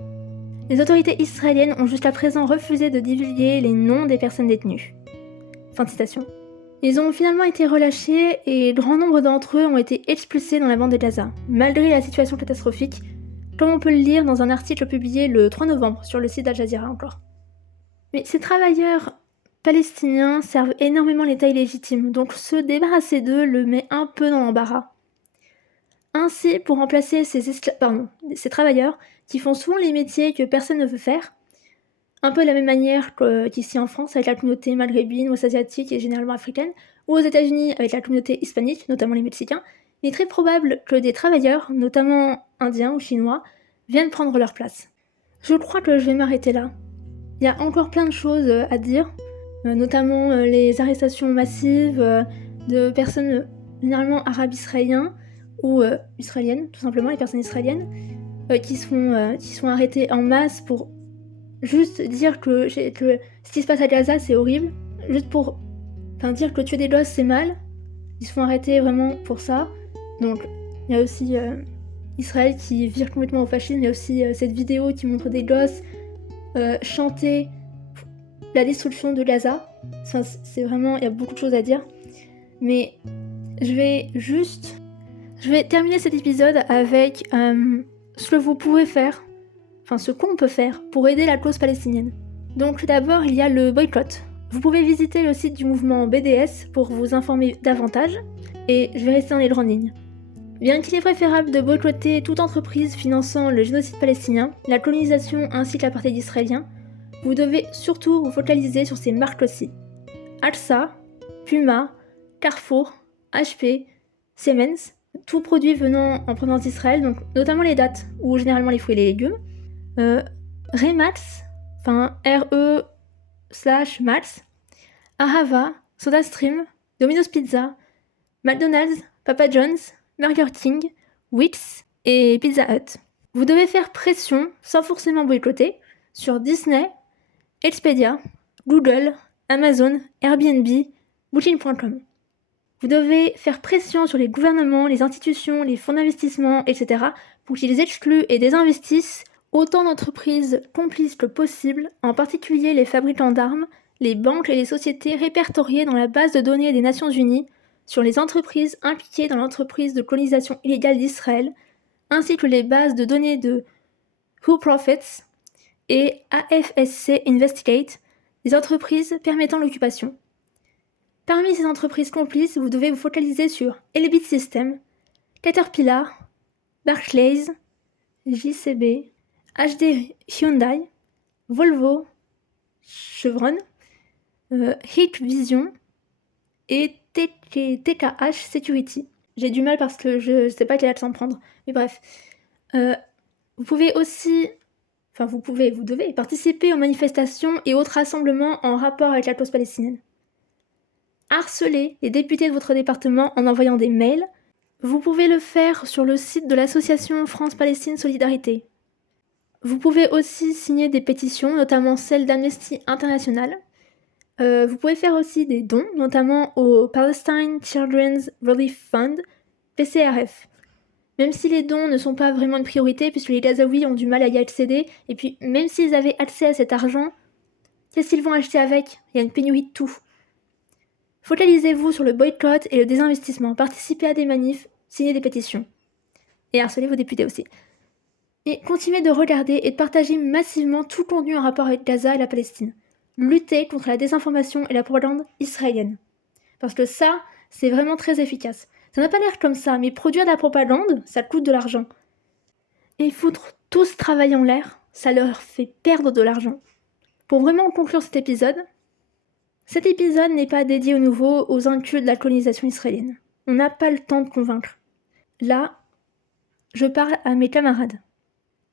Les autorités israéliennes ont jusqu'à présent refusé de divulguer les noms des personnes détenues. Fin de citation. Ils ont finalement été relâchés et grand nombre d'entre eux ont été expulsés dans la bande de Gaza, malgré la situation catastrophique, comme on peut le lire dans un article publié le 3 novembre sur le site d'Al Jazeera encore. Mais ces travailleurs palestiniens servent énormément l'État illégitime, donc se débarrasser d'eux le met un peu dans l'embarras. Ainsi, pour remplacer ces travailleurs qui font souvent les métiers que personne ne veut faire, un peu de la même manière qu'ici en France avec la communauté maghrébine, ouest-asiatique et généralement africaine, ou aux États-Unis avec la communauté hispanique, notamment les Mexicains, il est très probable que des travailleurs, notamment indiens ou chinois, viennent prendre leur place. Je crois que je vais m'arrêter là. Il y a encore plein de choses à dire, notamment les arrestations massives de personnes généralement arabes-israéliens ou israéliennes, tout simplement, les personnes israéliennes, qui sont arrêtées en masse pour juste dire que ce qui se passe à Gaza c'est horrible, juste pour dire que tuer des gosses c'est mal. Ils se font arrêter vraiment pour ça. Donc il y a aussi Israël qui vire complètement au fascisme. Il y a aussi cette vidéo qui montre des gosses chanter la destruction de Gaza. Enfin, c'est vraiment, il y a beaucoup de choses à dire. Mais je vais terminer cet épisode avec ce que vous pouvez faire, ce qu'on peut faire pour aider la cause palestinienne. Donc d'abord, il y a le boycott. Vous pouvez visiter le site du mouvement BDS pour vous informer davantage, et je vais rester dans les grandes lignes. Bien qu'il est préférable de boycotter toute entreprise finançant le génocide palestinien, la colonisation ainsi que l'apartheid israélien, vous devez surtout vous focaliser sur ces marques-ci. Alsa, Puma, Carrefour, HP, Siemens, tout produit venant en provenance d'Israël, donc notamment les dattes, ou généralement les fruits et les légumes. Remax, RE/Max, Ahava, SodaStream, Domino's Pizza, McDonald's, Papa John's, Burger King, Wix et Pizza Hut. Vous devez faire pression, sans forcément boycotter, sur Disney, Expedia, Google, Amazon, Airbnb, Booking.com. Vous devez faire pression sur les gouvernements, les institutions, les fonds d'investissement, etc. pour qu'ils excluent et désinvestissent autant d'entreprises complices que possible, en particulier les fabricants d'armes, les banques et les sociétés répertoriées dans la base de données des Nations Unies sur les entreprises impliquées dans l'entreprise de colonisation illégale d'Israël, ainsi que les bases de données de Who Profits et AFSC Investigate, des entreprises permettant l'occupation. Parmi ces entreprises complices, vous devez vous focaliser sur Elbit Systems, Caterpillar, Barclays, JCB, HD Hyundai, Volvo, Chevron, Hikvision et TKH Security. J'ai du mal parce que je sais pas quel accent prendre, mais bref. Vous devez participer aux manifestations et autres rassemblements en rapport avec la cause palestinienne. Harcelez les députés de votre département en envoyant des mails, Vous pouvez le faire sur le site de l'association France-Palestine Solidarité. Vous pouvez aussi signer des pétitions, notamment celle d'Amnesty International. Vous pouvez faire aussi des dons, notamment au Palestine Children's Relief Fund, PCRF. Même si les dons ne sont pas vraiment une priorité, puisque les Gazaouis ont du mal à y accéder, et puis même s'ils avaient accès à cet argent, qu'est-ce qu'ils vont acheter avec? Il y a une pénurie de tout. Focalisez-vous sur le boycott et le désinvestissement, participez à des manifs, signez des pétitions. Et harcelez vos députés aussi. Et continuez de regarder et de partager massivement tout contenu en rapport avec Gaza et la Palestine. Luttez contre la désinformation et la propagande israélienne. Parce que ça, c'est vraiment très efficace. Ça n'a pas l'air comme ça, mais produire de la propagande, ça coûte de l'argent. Et foutre tout ce travail en l'air, ça leur fait perdre de l'argent. Pour vraiment conclure cet épisode n'est pas dédié au nouveau aux incus de la colonisation israélienne. On n'a pas le temps de convaincre. Là, je parle à mes camarades.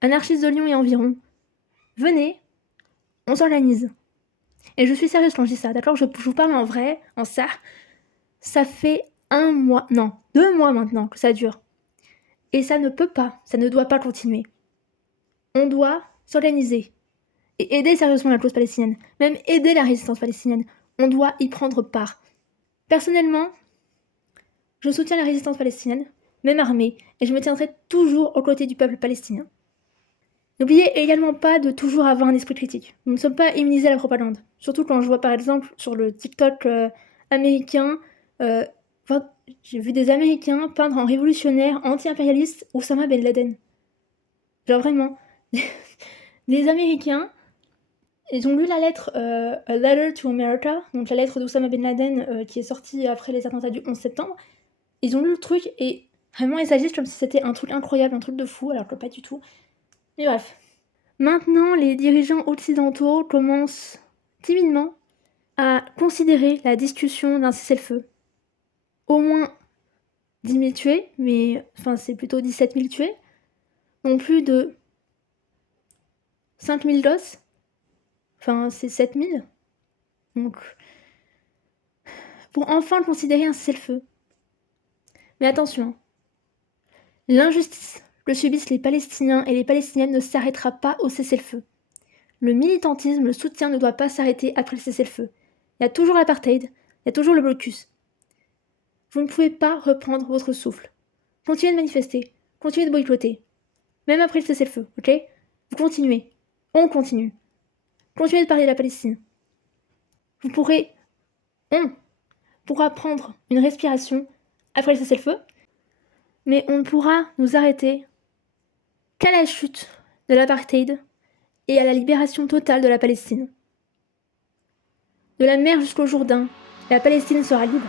Anarchistes de Lyon et environ. Venez, on s'organise. Et je suis sérieuse quand je dis ça, d'accord? Je vous parle en vrai, en ça. Ça fait 2 mois maintenant que ça dure. Et ça ne doit pas continuer. On doit s'organiser. Et aider sérieusement la cause palestinienne. Même aider la résistance palestinienne. On doit y prendre part. Personnellement, je soutiens la résistance palestinienne, même armée, et je me tiendrai toujours aux côtés du peuple palestinien. N'oubliez également pas de toujours avoir un esprit critique. Nous ne sommes pas immunisés à la propagande. Surtout quand je vois par exemple sur le TikTok américain, j'ai vu des Américains peindre en révolutionnaire anti-impérialiste Oussama Ben Laden. Genre vraiment. Les Américains, ils ont lu la lettre A Letter to America, donc la lettre d'Oussama Ben Laden qui est sortie après les attentats du 11 septembre. Ils ont lu le truc et vraiment ils agissent comme si c'était un truc incroyable, un truc de fou, alors que pas du tout. Mais bref. Maintenant, les dirigeants occidentaux commencent timidement à considérer la discussion d'un cessez-le-feu. Au moins 10 000 tués, mais enfin c'est plutôt 17 000 tués, non plus de 5 000 gosses, enfin c'est 7 000. Donc, pour enfin considérer un cessez-le-feu. Mais attention, l'injustice que subissent les Palestiniens et les Palestiniennes ne s'arrêtera pas au cessez-le-feu. Le militantisme, le soutien ne doit pas s'arrêter après le cessez-le-feu. Il y a toujours l'apartheid, il y a toujours le blocus. Vous ne pouvez pas reprendre votre souffle. Continuez de manifester, continuez de boycotter. Même après le cessez-le-feu, ok? Vous continuez. On continue. Continuez de parler de la Palestine. On pourra prendre une respiration après le cessez-le-feu, mais on ne pourra nous arrêter qu'à la chute de l'apartheid et à la libération totale de la Palestine. De la mer jusqu'au Jourdain, la Palestine sera libre.